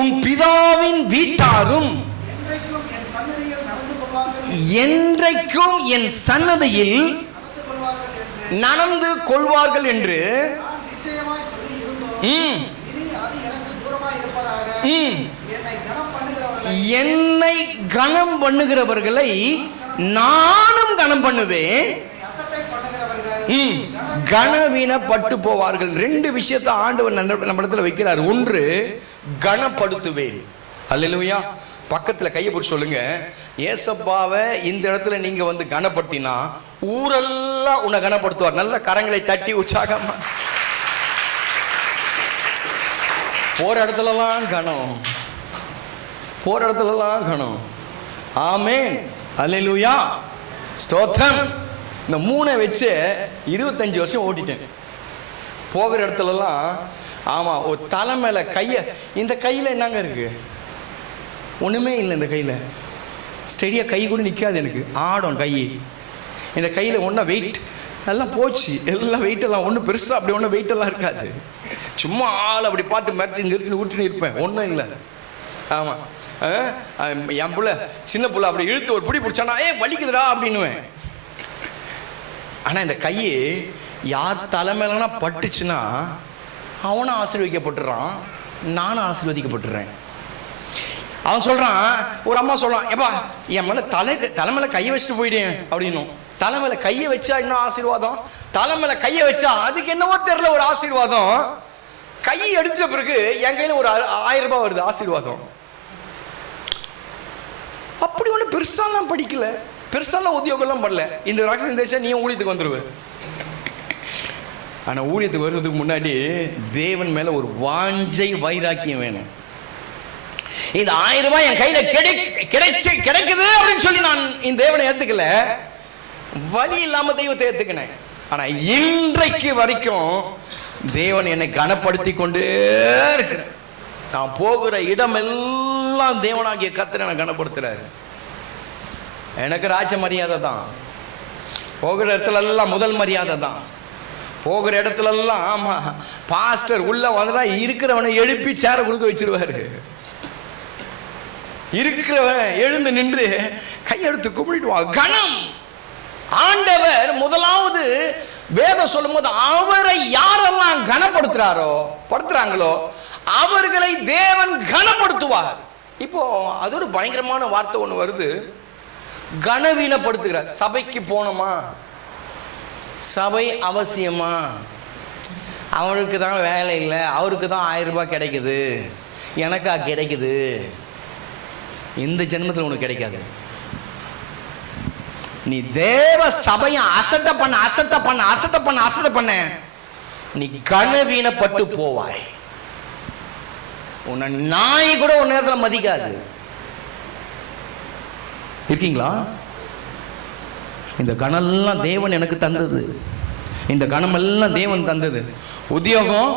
உன் பிதாவின் வீட்டாரும் என்றைக்கும் என் சன்னதியில் நடந்து கொள்வார்கள் என்று என்னை கனம் பண்ணுகிறவர்களை நானும் கனம் பண்ணுவேன், கனவீனப்பட்டு போவார்கள். 2 விஷயத்தை ஆண்டவர் நம்ம இடத்துல வைக்கிறார். 1, கனப்படுத்துவேன். அல்லேலூயா. பக்கத்துல கையை போட்டு சொல்லுங்க, ஏசப்பாவை இந்த இடத்துல நீங்க கனப்படுத்தினா ஊரெல்லாம் உன்னை கனப்படுத்துவார். நல்ல கரங்களை தட்டி உற்சாகமா. போற இடத்துலலாம் கனம், போற இடத்துலலாம் கனம். ஆமென். அல்லேலூயா. ஸ்தோத்திரம். இந்த 3 வச்சு 25 வருஷம் ஓட்டிட்டேன். போகிற இடத்துலலாம் ஆமாம், ஒரு தலை மேலே கையை, இந்த கையில் என்னங்க இருக்கு? ஒன்றுமே இல்லை. இந்த கையில் ஸ்டெடியாக கை கூட நிற்காது, எனக்கு ஆடும் கை. இந்த கையில் ஒன்றா வெயிட் எல்லாம் போச்சு, எல்லாம் வெயிட்டெல்லாம் ஒன்றும் பெருசாக அப்படி ஒன்றும் வெயிட்டெல்லாம் இருக்காது. சும்மா ஆள் அப்படி பார்த்து மிரட்டி நிறுத்தி ஊற்றினு இருப்பேன், ஒன்றும் இல்லை. ஆமாம், என் பிள்ளை சின்ன பிள்ளை அப்படி இழுத்து ஒரு பிடி பிடிச்சானா வலிக்குதுடா அப்படின்னுவேன். ஆனால் இந்த கையை யார் தலைமையிலனா பட்டுச்சுன்னா அவனும் ஆசீர்வதிக்கப்பட்டுறான், நானும் ஆசீர்வதிக்கப்பட்டுறேன். அவன் சொல்கிறான், ஒரு அம்மா சொல்கிறான், ஏப்பா என் மேலே தலைமையில கையை வச்சுட்டு போயிட்டேன் அப்படின்னும். தலைமையில கையை வச்சா இன்னும் ஆசீர்வாதம், தலைமையில கையை வச்சா அதுக்கு என்னவோ தெரியல ஒரு ஆசீர்வாதம். கையை எடுத்த பிறகு என் கையில் ஒரு 1000 ரூபாய் வருது ஆசீர்வாதம். அப்படி ஒன்றும் பெருசாலாம் படிக்கல, பெருசாலாம் உத்தியோகம்லாம் பண்ணல. இந்த ராட்சசம் தேய்ச்சா நீ ஊழியத்துக்கு வந்துடுவேன். ஆனால் ஊழியத்துக்கு வருவதுக்கு முன்னாடி தேவன் மேலே ஒரு வாஞ்சை வைராக்கியம் வேணும். இந்த 1000 ரூபாய் என் கையில் கிடைக்குது அப்படின்னு சொல்லி நான் இந்த தேவனை ஏற்றுக்கல, வழி இல்லாமல் தெய்வத்தை ஏற்றுக்கினேன். ஆனால் இன்றைக்கு வரைக்கும் தேவன் என்னை கனப்படுத்தி கொண்டே இருக்கிறார். நான் போகிற இடமெல்லாம் தேவனாகிய கர்த்தர் என்னை கனப்படுத்துறாரு. எனக்கு ராஜ மரியாதை தான், போகிற இடத்துல எல்லாம் முதல் மரியாதை தான். போகிற இடத்துல எல்லாம் ஆமா, பாஸ்டர் உள்ள வந்தா இருக்கிறவனை எழுப்பி சேர கொடுக்க வச்சிருவாரு. இருக்கிறவன் எழுந்து நின்று கையெடுத்து கும்பிடுவான். கணம். ஆண்டவர் முதலாவது வேதம் சொல்லும் போது அவரை யாரெல்லாம் கனப்படுத்துறாங்களோ அவர்களை தேவன் கனப்படுத்துவார். இப்போ அது ஒரு பயங்கரமான வார்த்தை ஒன்று வருது, கனவீனப்படுத்துகிறார். சபைக்கு போனோமா, சபை அவசியமா, அவனுக்கு தான் வேலை இல்லை, அவருக்கு தான் 1000 ரூபாய் கிடைக்குது, எனக்கா கிடைக்குது. இந்த ஜென்மத்தில் உனக்கு கிடைக்காது. நீ தேவ சபையை அசட்ட பண்ண நீ கனவீனப்பட்டு போவாய். உன்னை நாய் கூட ஒரு நேரத்தில் மதிக்காது. இருக்கீங்களா? இந்த கனெல்லாம் தேவன் எனக்கு தந்தது, இந்த கனமெல்லாம் தேவன் தந்தது. உத்தியோகம்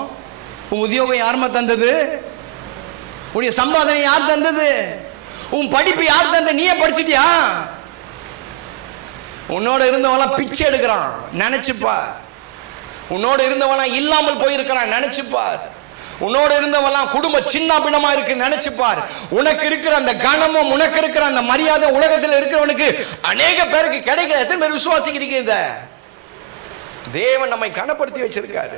யாருமா தந்தது? உன்னுடைய சம்பாதனை யார் தந்தது? உன் படிப்பு யார் தந்த? நீயே படிச்சிட்டியா? உன்னோட இருந்தவெல்லாம் பிச்சை எடுக்கிறான், நினைச்சுப்பார். உன்னோட இருந்தவெல்லாம் இல்லாமல் போயிருக்கிறான், நினைச்சுப்பார். உன்னோட இருந்தவெல்லாம் குடும்பம் சின்ன பின்னமா இருக்கு, நினைச்சுப்பார். உனக்கு இருக்கிற அந்த கனமும் உனக்கு இருக்கிற அந்த மரியாதை உலகத்தில் இருக்கிறவனுக்கு அநேக பேருக்கு கிடைக்கிற. எத்தனை பேர் விசுவாசிக்கிறீங்க? இந்த தேவன் நம்மை கனப்படுத்தி வச்சிருக்காரு.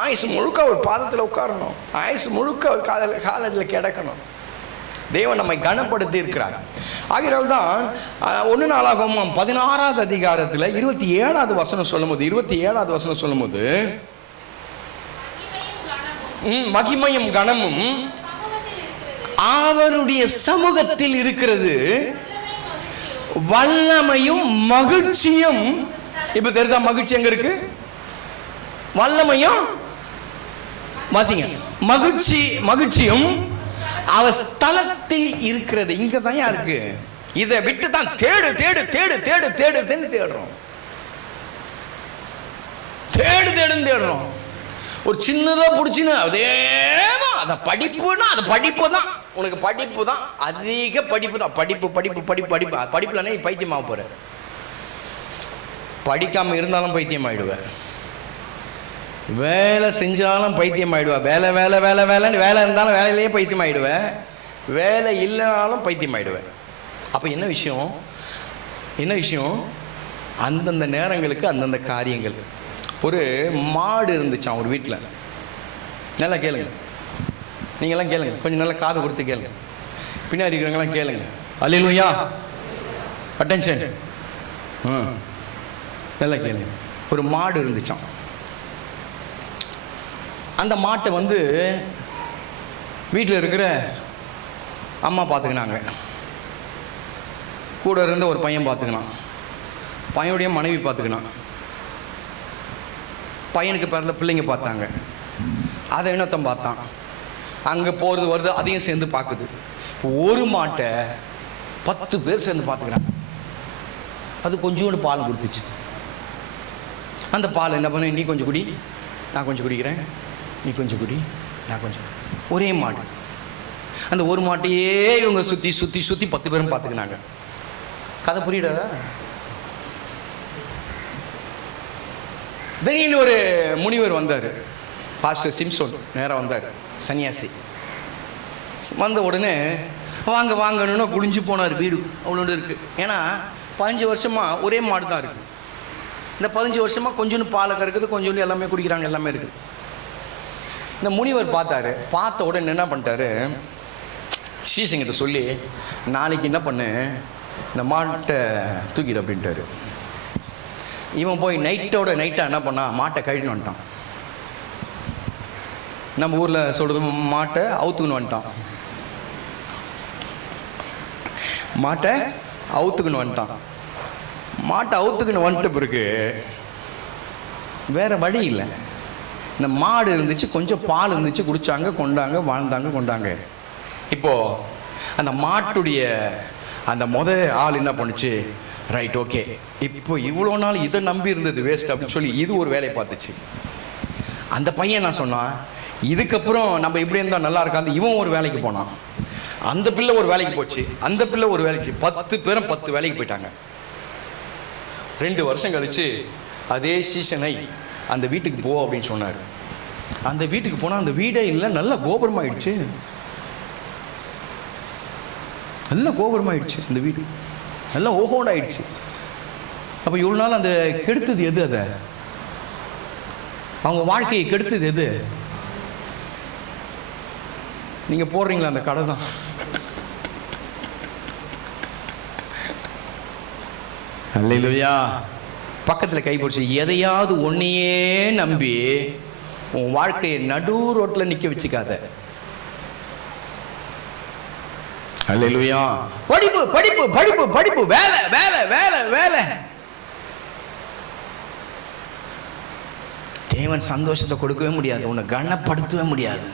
ஆயுசு முழுக்க ஒரு பாதத்தில் உட்காரணும், ஆயுசு முழுக்க ஒரு காலத்தில் கிடக்கணும். தேவன் நம்மை கனப்படுத்தி இருக்கிறார். ஆகையால்தான் 1 நாளாகமம் 16வது அதிகாரத்தில் 27வது வசனம் சொல்லும்போது மகிமையும் கனமும் அவருடைய சமூகத்தில் இருக்கிறது, வல்லமையும் மகிழ்ச்சியும். இப்ப தெரியுதா மகிழ்ச்சி எங்க இருக்கு? வல்லமையும் வாசிங்க, மகிழ்ச்சியும் அவர் ஸ்தலத்தில் இருக்கிறது. இங்க தான் இருக்கு. இதை விட்டு தான் தேடுன்னு ஒரு சின்னதா பிடிச்சின்னு அதே அதை படிப்புனா அது படிப்பு தான். உனக்கு படிப்பு தான், அதிக படிப்பு தான். படிப்புலனே பைத்தியமாக போற. படிக்காம இருந்தாலும் பைத்தியம் ஆயிடுவேன், வேலை செஞ்சாலும் பைத்தியம் ஆயிடுவேன். வேலைன்னு வேலை இருந்தாலும் வேலையிலேயே பைத்தியம் ஆயிடுவேன், வேலை இல்லைனாலும் பைத்தியம் ஆயிடுவேன். அப்போ என்ன விஷயம்? அந்தந்த நேரங்களுக்கு அந்தந்த காரியங்கள். ஒரு மாடு இருந்துச்சான் ஒரு வீட்டில். நல்லா கேளுங்க, நீங்கள்லாம் கேளுங்க, கொஞ்சம் நல்லா காது கொடுத்து கேளுங்க, பின்னாடி இருக்கிறவங்களாம் கேளுங்க. அல்லேலூயா, அட்டென்ஷன். நல்லா கேளுங்க. ஒரு மாடு இருந்துச்சான். அந்த மாட்டை வீட்டில் இருக்கிற அம்மா பார்த்துக்கினாங்க, கூட இருந்த ஒரு பையன் பார்த்துக்கினான், பையனுடைய மனைவி பார்த்துக்கினான், பையனுக்கு பிறந்த பிள்ளைங்க பார்த்தாங்க, அதை இன்னொருத்தன் பார்த்தான், அங்கே போகிறது வருது அதையும் சேர்ந்து பார்க்குது. ஒரு மாட்டை 10 பேர் சேர்ந்து பார்த்துக்கிறாங்க. அது கொஞ்சோண்டு பால் கொடுத்துச்சு. அந்த பால் என்ன பண்ண, நீ கொஞ்சம் குடி, நான் கொஞ்சம் குடிக்கிறேன், நீ கொஞ்சம் குடி, நான் கொஞ்சம். ஒரே மாடு. அந்த ஒரு மாட்டையே இவங்க சுற்றி சுற்றி சுற்றி 10 பேரும் பார்த்துக்கினாங்க. கதை புரியுதா? திடீர்னு ஒரு முனிவர் வந்தார், பாஸ்டர் சிம்சோன் நேராக வந்தார், சன்னியாசி. வந்த உடனே வாங்க வாங்கன்னு குடிஞ்சு போனார். வீடு அவ்வளோண்டு இருக்குது. ஏன்னா 15 வருஷமாக ஒரே மாடு தான் இருக்குது. இந்த 15 வருஷமாக கொஞ்சோண்டு பாலை கறக்குது, கொஞ்சோண்டு எல்லாமே குடிக்கிறாங்க, எல்லாமே இருக்குது. இந்த முனிவர் பார்த்தாரு. பார்த்த உடனே என்ன பண்ணிட்டாரு, சீசங்கிட்ட சொல்லி நாளைக்கு என்ன பண்ணு, இந்த மாட்டை தூக்கிடு அப்படின்ட்டாரு. இவன் போய் நைட்டாக என்ன பண்ணான், மாட்டை கழின்னு வந்துட்டான். நம்ம ஊரில் சொல்கிறது மாட்டை அவுத்துக்குன்னு வந்துட்டான். மாட்டை அவுத்துக்குன்னு வந்துட்ட பிறகு வேற வழி இல்லை. இந்த மாடு இருந்துச்சு, கொஞ்சம் பால் இருந்துச்சு, குடித்தாங்க, கொண்டாங்க, கொண்டாங்க. இப்போது அந்த மாட்டுடைய அந்த ஆள் என்ன பண்ணுச்சு, ரைட் ஓகே, இப்போ இவ்வளோ நாள் இதை நம்பி இருந்தது வேஸ்ட் அப்படின்னு சொல்லி இது ஒரு வேலையை பார்த்துச்சு. அந்த பையன் நான் சொன்னான், இதுக்கப்புறம் நம்ம இப்படி இருந்தால் நல்லா இருக்காது. இவன் ஒரு வேலைக்கு போனான், அந்த பிள்ளை ஒரு வேலைக்கு போச்சு, அந்த பிள்ளை ஒரு வேலைக்கு, 10 பேரும் 10 வேலைக்கு போயிட்டாங்க. 2 வருஷம் கழிச்சு அதே சீசனை அந்த வீட்டுக்கு போ அப்படின்னு சொன்னார். அந்த வீட்டுக்கு போனால் அந்த வீடே இல்லை, நல்ல கோபுரமாயிடுச்சு. அந்த வீடு நல்லா ஓஹோண்டாயிடுச்சு. அப்போ இவ்வளோ நாள் அந்த கெடுத்தது எது, அதை அவங்க வாழ்க்கையை கெடுத்தது எது? நீங்கள் போடுறீங்களா அந்த கடை தான். அல்லேலூயா. பக்கத்தில் கை பிடிச்சி எதையாவது ஒன்றையே நம்பி உன் வாழ்க்கையை நடு ரோட்டில் நிற்க வச்சுக்காத. அல்லேலூயா. படிப்பு படிப்பு படிப்பு படிப்பு, வேலை வேலை வேலை வேலை. தேவன் சந்தோஷத்தை கொடுக்கவே முடியாது, உன்னை கனப்படுத்தவே முடியாது.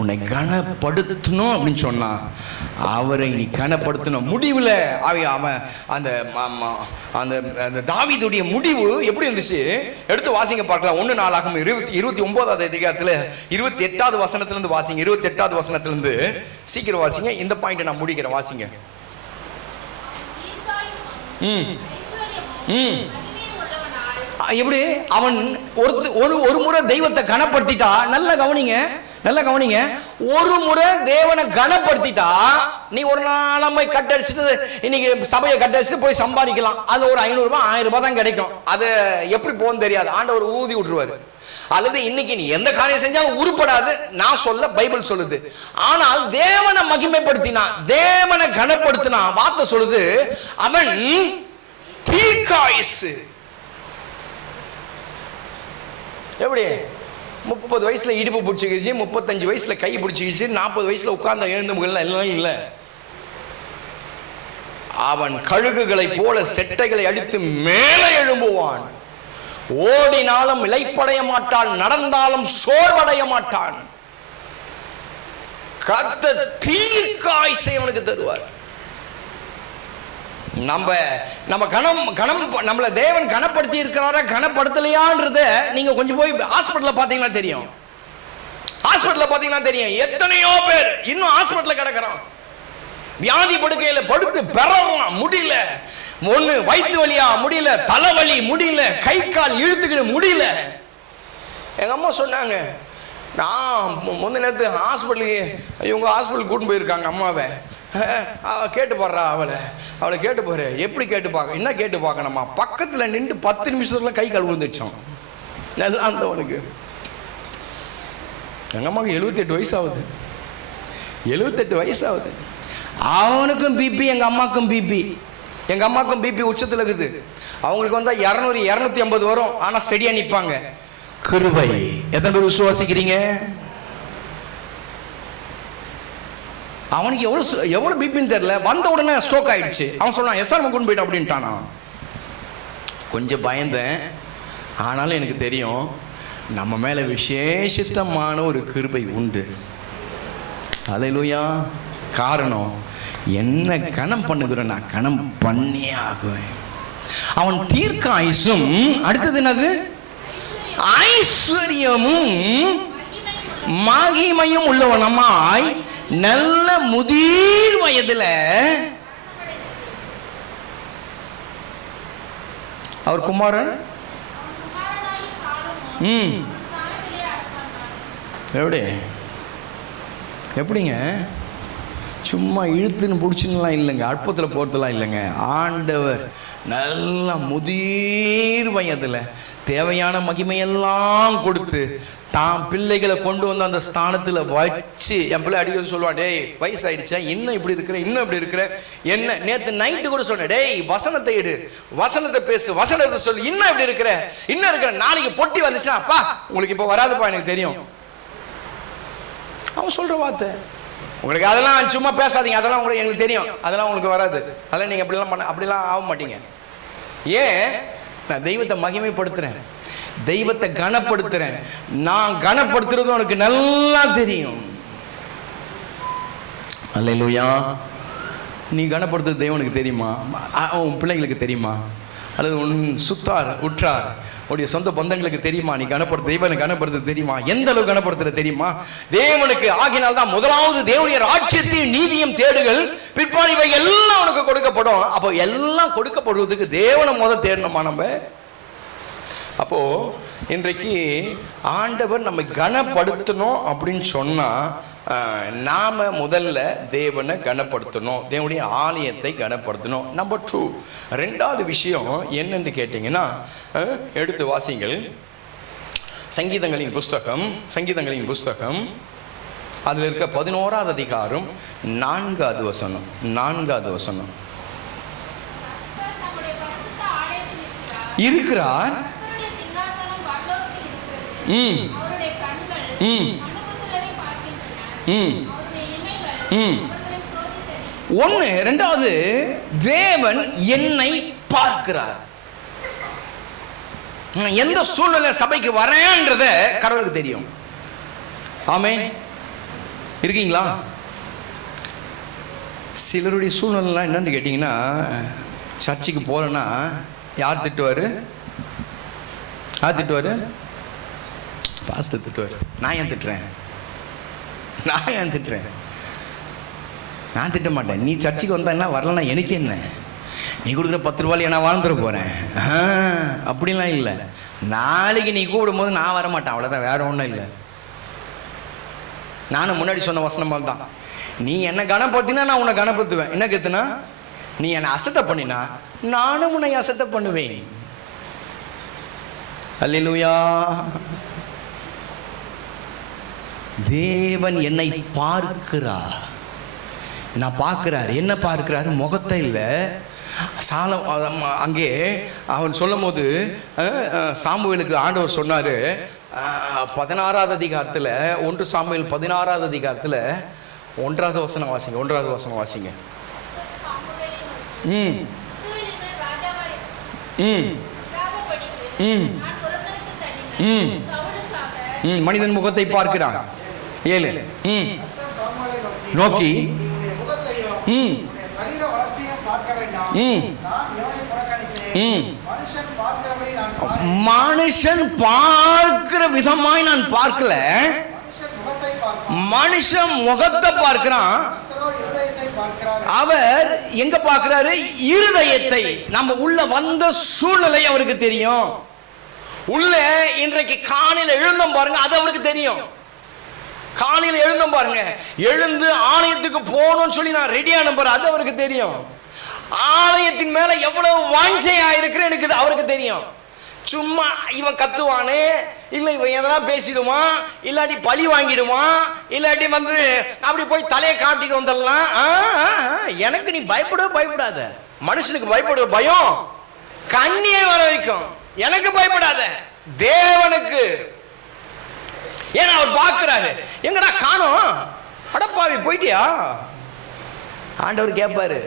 உன்னை கனப்படுத்தணும் அப்படின்னு சொன்னா அவரை நீ கனப்படுத்தணும். முடிவில் அவன் அந்த அந்த தாவீதுடைய முடிவு எப்படி இருந்துச்சு எடுத்து வாசிங்க பார்க்கலாம். 1 நாளாகமம் 29வது அதிகாரத்தில் 28வது வசனத்திலிருந்து வாசிங்க. 28வது வசனத்திலிருந்து சீக்கிரம் வாசிங்க. இந்த பாயிண்ட் நான் முடிக்கிறேன், வாசிங்க. எப்படி அவன் ஒரு முறை தெய்வத்தை கனப்படுத்திட்டா, நல்ல கவனிங்க, ஒரு முறை தேவனை கனப்படுத்திட்டா நீ ஒரு நாளமை கட்டடிச்சுட்டு இன்னைக்கு சபையை கட்டடிச்சுட்டு போய் சம்பாதிக்கலாம். அது ஒரு 500 ரூபாய் 1000 ரூபாய் தான் கிடைக்கும். அது எப்படி போகுன்னு தெரியாது, ஆண்டவர் ஊதி விட்டுருவாரு. அல்லது இன்னைக்கு நீ எந்த காரியம் செஞ்சாலும் உருப்படாது, நான் சொல்ல பைபிள் சொல்லுது. ஆனால் தேவனை மகிமைப்படுத்தினா, தேவனை கனப்படுத்தினா, வார்த்தை சொல்லுது அவன் தீர்க்காயுசு. எப்படி 30 வயசுல இடுப்பு பிடிச்சிக்கிச்சு, 35 வயசுல கை பிடிச்சிக்கிச்சு, 40 வயசுல உட்கார்ந்த எழுந்துமுகள்லாம் எல்லாம் இல்லை. அவன் கழுகுகளை போல செட்டைகளை அடித்து மேலே எழும்புவான். ஓடினாலும் இளைப்படைய மாட்டான், நடந்தாலும் சோர்வடைய மாட்டான். கர்த்தர் தீர்க்காயுசை அவனுக்கு தருவார். நம்மள தேவன் கனப்படுத்தி இருக்கிறாரா கனப்படுத்தலையான்றத நீங்க கொஞ்சம் போய் ஹாஸ்பிட்டல்ல பாத்தீங்கன்னா தெரியும். எத்தனையோ பேர் இன்னும் ஹாஸ்பிட்டல்ல கிடக்குறான். வியாதி படுக்கையில படுத்து பெறலாம் முடியல, ஒண்ணு வயிற்று வலியா முடியல, தலைவலி முடியல, கை கால் இழுத்துக்கிட்டு முடியல. எங்க அம்மா சொன்னாங்க, நான் முந்த நேரத்து ஹாஸ்பிட்டலுக்கு இவங்க ஹாஸ்பிட்டலுக்கு கூட்டிட்டு போயிருக்காங்க அம்மாவை. கேட்டு பாடுறா, அவளை கேட்டு பாரு. எப்படி கேட்டு பார்க்க, என்ன கேட்டு பார்க்கணுமா? பக்கத்தில் நின்று 10 நிமிஷத்துல கை கால் விழுந்துச்சோம். அந்தவனுக்கு எங்கள் அம்மாவுக்கு 78 வயசு ஆகுது. அவனுக்கும் பிபி, எங்கள் அம்மாவுக்கும் பிபி உச்சத்தில் இருக்குது. அவங்களுக்கு வந்தால் 200 250 வரும். ஆனால் ஸ்டெடியாக நிற்பாங்க. கிருபை. எத்தனை பேர் விசுவாசிக்கிறீங்க? அவனுக்கு எவ்வளவு பிபின்னு தெரியல, வந்த உடனே ஸ்ட்ரோக் ஆயிடுச்சு. அவன் சொன்னான் எஸ்ஆர்எம் கொண்டு போயிட்டு அப்படின்ட்டானா. கொஞ்சம் பயந்தேன், ஆனாலும் எனக்கு தெரியும் நம்ம மேல விசேஷித்தமான ஒரு கிருபை உண்டு. அல்லேலூயா. காரணம் என்ன, கனம் பண்ணுகிறேன், நான் கனம் பண்ணியே ஆகுவேன். அவன் தீர்க்க ஆயுசும், அடுத்தது என்னது, ஐஸ்வர்யமும் மகிமையும் உள்ளவனமாய் நல்ல முதிர் வயதுல அவர் குமாரன் எப்படிங்க சும்மா இழுத்துன்னு பிடிச்சுன்னுலாம் இல்லைங்க, அற்பத்தில் போகிறதுலாம் இல்லைங்க. ஆண்டவர் நல்ல முதிர் வயதில் தேவையான மகிமையெல்லாம் கொடுத்து தான் பிள்ளைகளை கொண்டு வந்து அந்த ஸ்தானத்தில் வச்சு, என் பிள்ளை அடிக்கடி சொல்லுவான், டேய் வயசாயிடுச்சா, இன்னும் இப்படி இருக்கிற, இன்னும் இப்படி இருக்கிற, என்ன நேற்று நைட்டு கூட சொன்னேன், டேய் வசனத்தை எடு, வசனத்தை பேசு, வசனத்தை சொல்லு, இன்னும் இப்படி இருக்கிற, இன்னும் இருக்கிற, நாளைக்கு பொட்டி வந்துச்சுன்னா அப்பா உங்களுக்கு இப்போ வராதுப்பா எனக்கு தெரியும். அவன் சொல்ற வார்த்தை. உங்களுக்கு அதெல்லாம் சும்மா பேசாதீங்க, அதெல்லாம் உங்களுக்கு எங்களுக்கு தெரியும், அதெல்லாம் உங்களுக்கு வராது, அதெல்லாம் நீங்க அப்படிலாம் ஆக மாட்டீங்க. ஏன்? நான் தெய்வத்தை மகிமைப்படுத்துறேன், தெய்வத்தை கனப்படுத்துறேன். நான் கனப்படுத்துறது உனக்கு நல்லா தெரியும். அல்லேலூயா. நீ கனப்படுத்துறது தெய்வனுக்கு தெரியுமா? உன் பிள்ளைங்களுக்கு தெரியுமா? அல்லது உன் சுத்தார் உற்றார் உடைய சொந்த பந்தங்களுக்கு தெரியுமா? நீ கனப்படுத்த தெய்வனை கனப்படுத்த தெரியுமா? எந்த அளவு கனப்படுத்துற தெரியுமா? தேவனுக்கு ஆகினால்தான் முதலாவது தேவனுடைய ராஜ்யத்தையும் நீதியும் தேடுகள், பிற்பாடு இவை எல்லாம் உனக்கு கொடுக்கப்படும். அப்போ எல்லாம் கொடுக்கப்படுவதுக்கு தேவனை முதல் தேடணுமா நம்ம? அப்போ இன்றைக்கு ஆண்டவர் நம்ம கனப்படுத்தணும் அப்படின்னு சொன்னா நாம முதல்ல தேவனை கனப்படுத்தணும், தேவனுடைய ஆலயத்தை கனப்படுத்தணும். நம்பர் 2, ரெண்டாவது விஷயம் என்னன்னு கேட்டீங்கன்னா, எடுத்து வாசிங்கள் சங்கீதங்களின் புஸ்தகம் அதில் இருக்க 11வது அதிகாரம் 4வது வசனம். இருக்கிறார். ஒன்னு. ரெண்டாவது, தேவன் என்னை பார்க்கிறார். எந்த சூழ்நிலை சபைக்கு வரேன்றத கடவுளுக்கு தெரியும். ஆமென். இருக்கீங்களா? சிலருடைய சூழ்நிலை என்னன்னு கேட்டீங்கன்னா, சர்ச்சுக்கு போறேன்னா யார் திட்டுவாரு? பாஸ்டர் திட்டுவார். நான் ஏன் திட்டுறேன்? நான் திட்ட மாட்டேன். நீ சர்ச்சுக்கு வந்தா என்ன, வரலன்னா எனக்கு என்ன? நீ கொடுக்குற 10 ரூபாய் நான் வாழ்ந்துட போறேன் அப்படிலாம் இல்லை. நாளைக்கு நீ கூப்பிடும் போது நான் வரமாட்டேன், அவ்வளோதான், வேற ஒன்றும் இல்லை. நானும் முன்னாடி சொன்ன வசனம் தான். நீ என்னை கனப்படுத்தினா நான் உன்னை கனப்படுத்துவேன். என்ன கேத்துனா, நீ என்னை அசட்டை பண்ணினா நானும் உன்னை அசட்டை பண்ணுவேன். அல்லேலூயா. தேவன் என்னை பார்க்கிறார். நான் பார்க்கிறார். என்ன பார்க்கிறாரு? முகத்தை இல்லை. அங்கே அவன் சொல்லும் போது சாமுவேலுக்கு ஆண்டவர் சொன்னாரு 16வது அதிகாரத்தில் 1 சாமுவேல் 16வது அதிகாரத்தில் 1வது வசனம் வாசிங்க. மனிதன் முகத்தை பார்க்கிறான். 7 நோக்கி மனுஷன் பார்க்கிற விதமாய் நான் பார்க்கல. மனுஷன் முகத்தை பார்க்கிறான். அவர் எங்க பார்க்கிறாரு? இருதயத்தை. நம்ம உள்ள வந்த சூழ்நிலை அவருக்கு தெரியும். உள்ள இன்றைக்கு காலையில் எழுந்தோம் பாருங்க, அது அவருக்கு தெரியும். காலையில் எழுந்தோம் பாருங்க, எழுந்து ஆலயத்துக்கு போகணும்னு சொல்லி நான் ரெடியான பாரு, அது அவருக்கு தெரியும். ஆலயத்தின் மேல எவ்வளவு வாஞ்சையா இருக்கிறேன் எனக்கு அவருக்கு தெரியும். சும்மா இவன் கத்துவானே, இல்லை இவன் எதனா பேசிடுவான், இல்லாட்டி பழி வாங்கிடுவான், இல்லாட்டி வந்து அப்படி போய் தலையை காட்டிட்டு வந்துடலாம். எனக்கு நீ பயப்படாத. மனுஷனுக்கு பயப்படுற பயம் கண்ணியே வர வரைக்கும். எனக்கு பயப்படாத, தேவனுக்கு. ஏன்னா அவர் பார்க்கிறாரு. எங்கடா காணோம்? அடப்பாவி போயிட்டியா? ஆண்டவர் கேட்பாரு.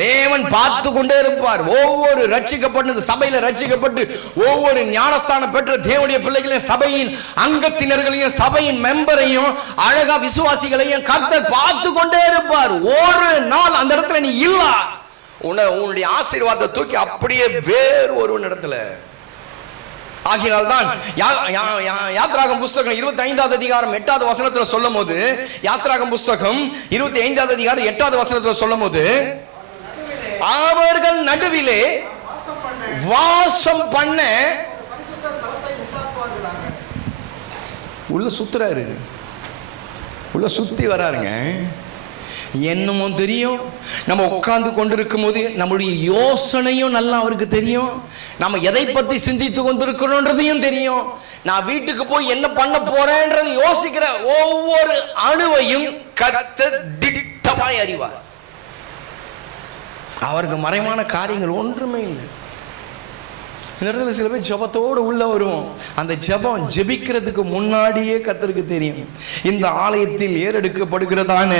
தேவன் பார்த்து கொண்டே இருப்பார். ஒவ்வொரு ரட்சிக்கப்பட்டு சபையில ரட்சிக்கப்பட்டு ஒவ்வொரு ஞானஸ்தானம் பெற்ற தேவனுடைய பிள்ளைகளையும் சபையின் அங்கத்தினர்களையும் சபையின் மெம்பரையும் அழகா விசுவாசிகளையும் கர்த்தர் பார்த்து கொண்டே இருப்பார். ஒரு நாள் அந்த இடத்துல நீ இல்ல, உன்னுடைய ஆசீர்வாதத்தை தூக்கி அப்படியே வேறு ஒரு இடத்துல. ஆகினால்தான் யாத்ராகம் புஸ்தகம் 25வது அதிகாரம் 8வது வசனத்துல சொல்லும் போது, யாத்ராகம் புஸ்தகம் 25வது அதிகாரம் 8வது வசனத்துல சொல்லும் போது, அவர்கள் நடுவிலே வாசம் பண்ண உள்ள சுத்துறாரு, உள்ள சுத்தி வராருங்க. என்னமோ தெரியும், நம்ம உட்கார்ந்து கொண்டிருக்கும் போது நம்முடைய யோசனையும் நல்லா அவருக்கு தெரியும், நம்ம எதை பத்தி சிந்தித்து கொண்டிருக்கிறோன்றதையும் தெரியும். நான் வீட்டுக்கு போய் என்ன பண்ண போறேன்றது யோசிக்கிற ஒவ்வொரு அணுவையும் கர்த்தர் திட்டமாய் அறிவார். அவருக்கு மறைமான காரியங்கள் ஒன்றுமே இல்லை. இந்த இடத்துல சில பேர் ஜெபத்தோடு உள்ள வருவோம். அந்த ஜெபம் ஜெபிக்கிறதுக்கு முன்னாடியே கர்த்தருக்கு தெரியும். இந்த ஆலயத்தில் ஏறெடுக்கப்படுகிறதான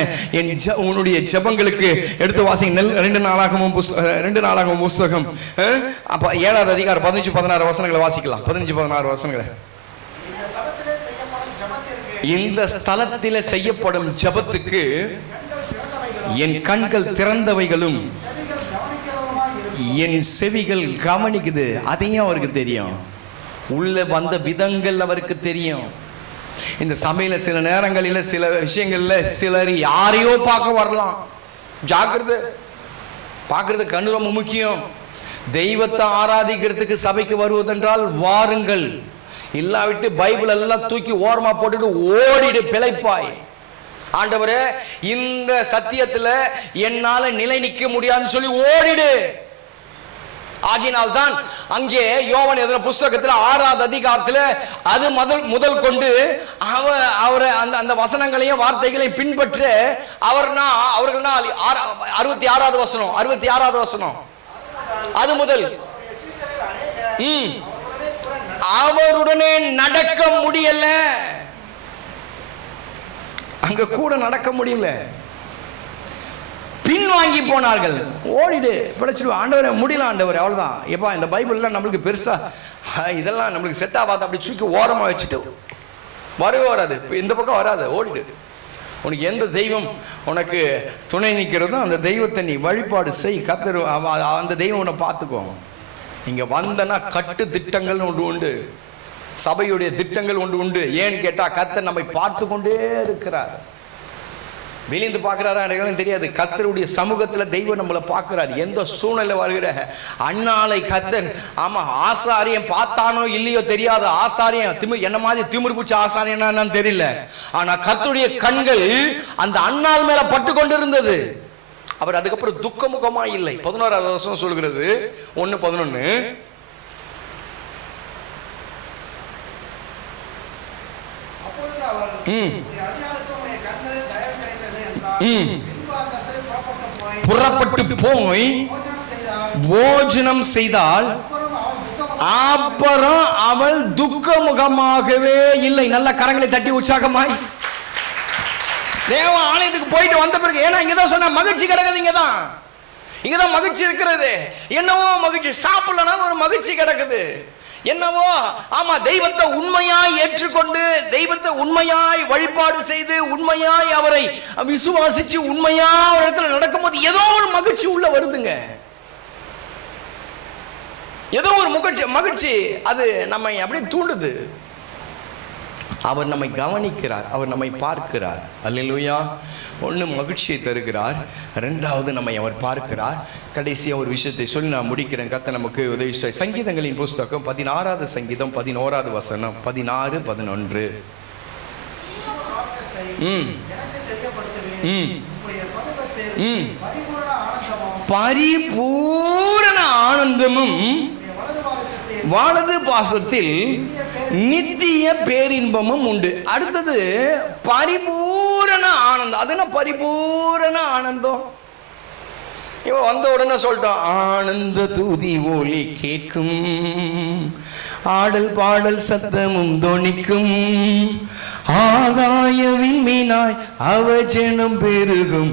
உன்னுடைய ஜெபங்களுக்கு எடுத்து வாசிங்க. 2 நாளாகமம் புஸ்தகம் அப்ப 7வது அதிகாரம் 15-16 வசனங்களை வாசிக்கலாம். 15-16 வசனங்களை. இந்த ஸ்தலத்திலே செய்யப்படும் ஜெபத்துக்கு என் கண்கள் திறந்தவைகளும் என் செவிகள் கவனிக்குது. அதையும் அவருக்கு தெரியும். உள்ள வந்த விதங்கள் அவருக்கு தெரியும். இந்த சபையில சில நேரங்களில் சில விஷயங்கள்ல சிலர் யாரையோ பார்க்க வரலாம். ஜாக்கிரதை, பார்க்கறது கண்ணு ரொம்ப முக்கியம். தெய்வத்தை ஆராதிக்கிறதுக்கு சபைக்கு வருவதென்றால் வாருங்கள். இல்லாவிட்டு பைபிள் எல்லாம் தூக்கி ஓரமா போட்டுட்டு ஓடிடு, பிழைப்பாய். ஆண்டவரே, இந்த சத்தியத்துல என்னால நிலை நிற்க முடியாதுன்னு சொல்லி ஓடிடு. ஆகினால்தான் அங்கே யோவான் எழுதின புஸ்தகத்தில் 6வது அதிகாரத்தில் அது முதல் கொண்டு அவரை அந்த வசனங்களையும் வார்த்தைகளையும் பின்பற்ற அவர்கள் 66வது வசனம் அது முதல் அவருடனே நடக்க முடியல. அங்க கூட நடக்க முடியல, பின்வாங்கி போனார்கள். ஓடிடு, பிழைச்சிடுவோம். ஆண்டவரை முடியல, ஆண்டவர் அவ்வளவுதான். எப்பா இந்த பைபிள்லாம் நம்மளுக்கு பெருசா இதெல்லாம் நம்மளுக்கு செட் ஆகாது, அப்படி தூக்கி ஓரமா வச்சுட்டு வரவே வராது, இந்த பக்கம் வராது, ஓடிடு. உனக்கு எந்த தெய்வம் உனக்கு துணை நிற்கிறதோ அந்த தெய்வத்தை நீ வழிபாடு செய். கர்த்தர் அந்த தெய்வம் உன்னை பார்த்துக்கோ. இங்க வந்தனா கட்டு திட்டங்கள் ஒன்று உண்டு, சபையுடைய திட்டங்கள் ஒன்று உண்டு. ஏன்னு கேட்டா கர்த்தர் நம்மை பார்த்து கொண்டே இருக்கிறார். வெளிந்து பார்க்கிறாரா தெரியாது. கர்த்தருடைய சமூகத்துல தெய்வம் நம்மளை பார்க்கிறார். எந்த சூழ்நிலை வருகிற அண்ணாலை கர்த்தர், ஆமா, ஆசாரியம் பார்த்தானோ இல்லையோ தெரியாது. ஆசாரியம் என்ன மாதிரி திமிரு பூச்சி ஆசாரியம் என்னன்னு தெரியல. ஆனா கர்த்தருடைய கண்கள் அந்த அண்ணால் மேல பட்டு கொண்டிருந்தது. அவர் அதுக்கப்புறம் துக்கமுகமா இல்லை. 11வது வசனம் சொல்கிறது, 1:11. புறப்பட்டு போய் போஜனம் செய்தால் அப்புறம் அவள் துக்கமுகமாகவே இல்லை. நல்ல கரங்களை தட்டி உற்சாகமாய் தேவ ஆலயத்துக்கு போயிட்டு வந்த பிறகு, ஏன்னா இங்கதான் சொன்ன மகிழ்ச்சி கிடக்குது. இங்கதான் மகிழ்ச்சி இருக்கிறது. என்னவோ மகிழ்ச்சி, சாப்பிடலன்னா ஒரு மகிழ்ச்சி கிடக்குது. என்னவோ, ஆமா, தெய்வத்தை உண்மையாய் ஏற்றுக்கொண்டு தெய்வத்தை உண்மையாய் வழிபாடு செய்து உண்மையாய் அவரை விசுவாசிச்சு உண்மையா ஒரு இடத்துல நடக்கும்போது ஏதோ ஒரு மகிழ்ச்சி உள்ள வருதுங்க. ஏதோ ஒரு மகிழ்ச்சி அது நம்மை அப்படியே தூண்டுது. அவர் நம்மை கவனிக்கிறார், அவர் நம்மை பார்க்கிறார். அல்லேலூயா. ஒன்று மகிழ்ச்சியை தருகிறார், 2வது நம்மை அவர் பார்க்கிறார். கடைசியாக ஒரு விஷயத்தை சொல்லி நான் முடிக்கிறேன். கர்த்தர் நமக்கு உதவி செய்ய. சங்கீதங்களின் புஸ்தகம் 16வது சங்கீதம் 11வது வசனம் 16-11. பரிபூரண ஆனந்தமும் வலது பாசத்தில் நித்திய பேரின்பமும் உண்டு. அடுத்தது பரிபூரண ஆனந்தம். அது என்ன பரிபூரண ஆனந்தம்? இவன் வந்த உடனே சொல்லிட்டான், ஆனந்த தூதி ஒலி கேட்கும், ஆடல் பாடல் சத்தமும் தொனிக்கும், ஆகாய விண்மீனாய் அவஜனம் பெருகும்,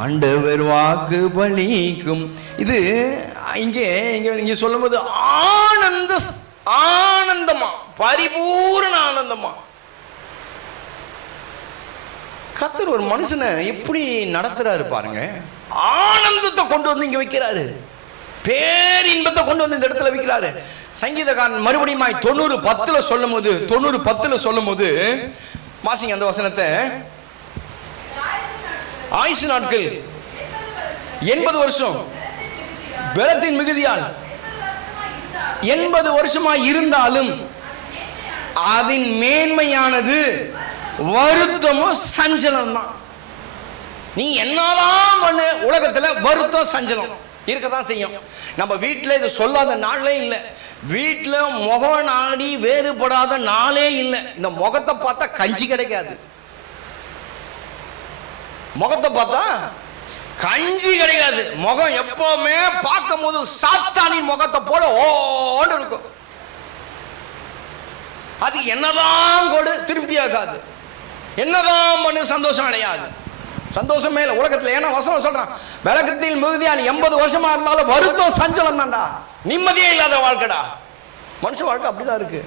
ஆண்டவர் வாக்கு பலிக்கும். இது இங்கே சொல்லும் போது ஆனந்தமா, பரிபூரண ஆனந்தமா. கர்த்தர் ஒரு மனுஷனை எப்படி நடத்துறாரு பாருங்க. ஆனந்தத்தை கொண்டு வந்து இங்க வைக்கிறாரு, பேரின்பத்தை கொண்டு வந்து இந்த இடத்துல வைக்கிறாரு. சங்கீதக்காரன் மறுபடியும் 90:10 சொல்லும் போது 90:10 சொல்லும் போது வாசிங்க அந்த வசனத்தை. ஆயுசு நாட்கள் 80 வருஷம் பலத்தின் மிகுதியால் 80 வருஷமாய் இருந்தாலும் அதன் மேன்மையானது வருத்தமும் சஞ்சலம் தான். நீ என்னதான் பண்ணு, உலகத்துல வருத்தம் சஞ்சலம் இருக்கதான் செய்யும். நம்ம வீட்டில் இது சொல்லாத நாளே இல்லை, வீட்டில் முகம் நாடி வேறுபடாத நாளே இல்லை. இந்த முகத்தை பார்த்தா கஞ்சி கிடைக்காது, முகத்தை பார்த்தா கஞ்சி கிடைக்காது. முகம் எப்பவுமே பார்க்கும் போது சாத்தானின் முகத்தை போல ஓண்டு இருக்கும். அது என்னதான் கொடு திருப்தியாகாது, என்னதான் பண்ணு சந்தோஷம் அடையாது, சந்தோஷமே இல்லை உலகத்தில். ஏன்னா வசனம் சொல்றான், விளக்கத்தில் மிகுதியால் 80 வருஷமா இருந்தாலும் வருத்தம் சஞ்சலம் தான்டா, நிம்மதியே இல்லாத வாழ்க்கைடா. மனுஷ வாழ்க்கை அப்படிதான் இருக்கு.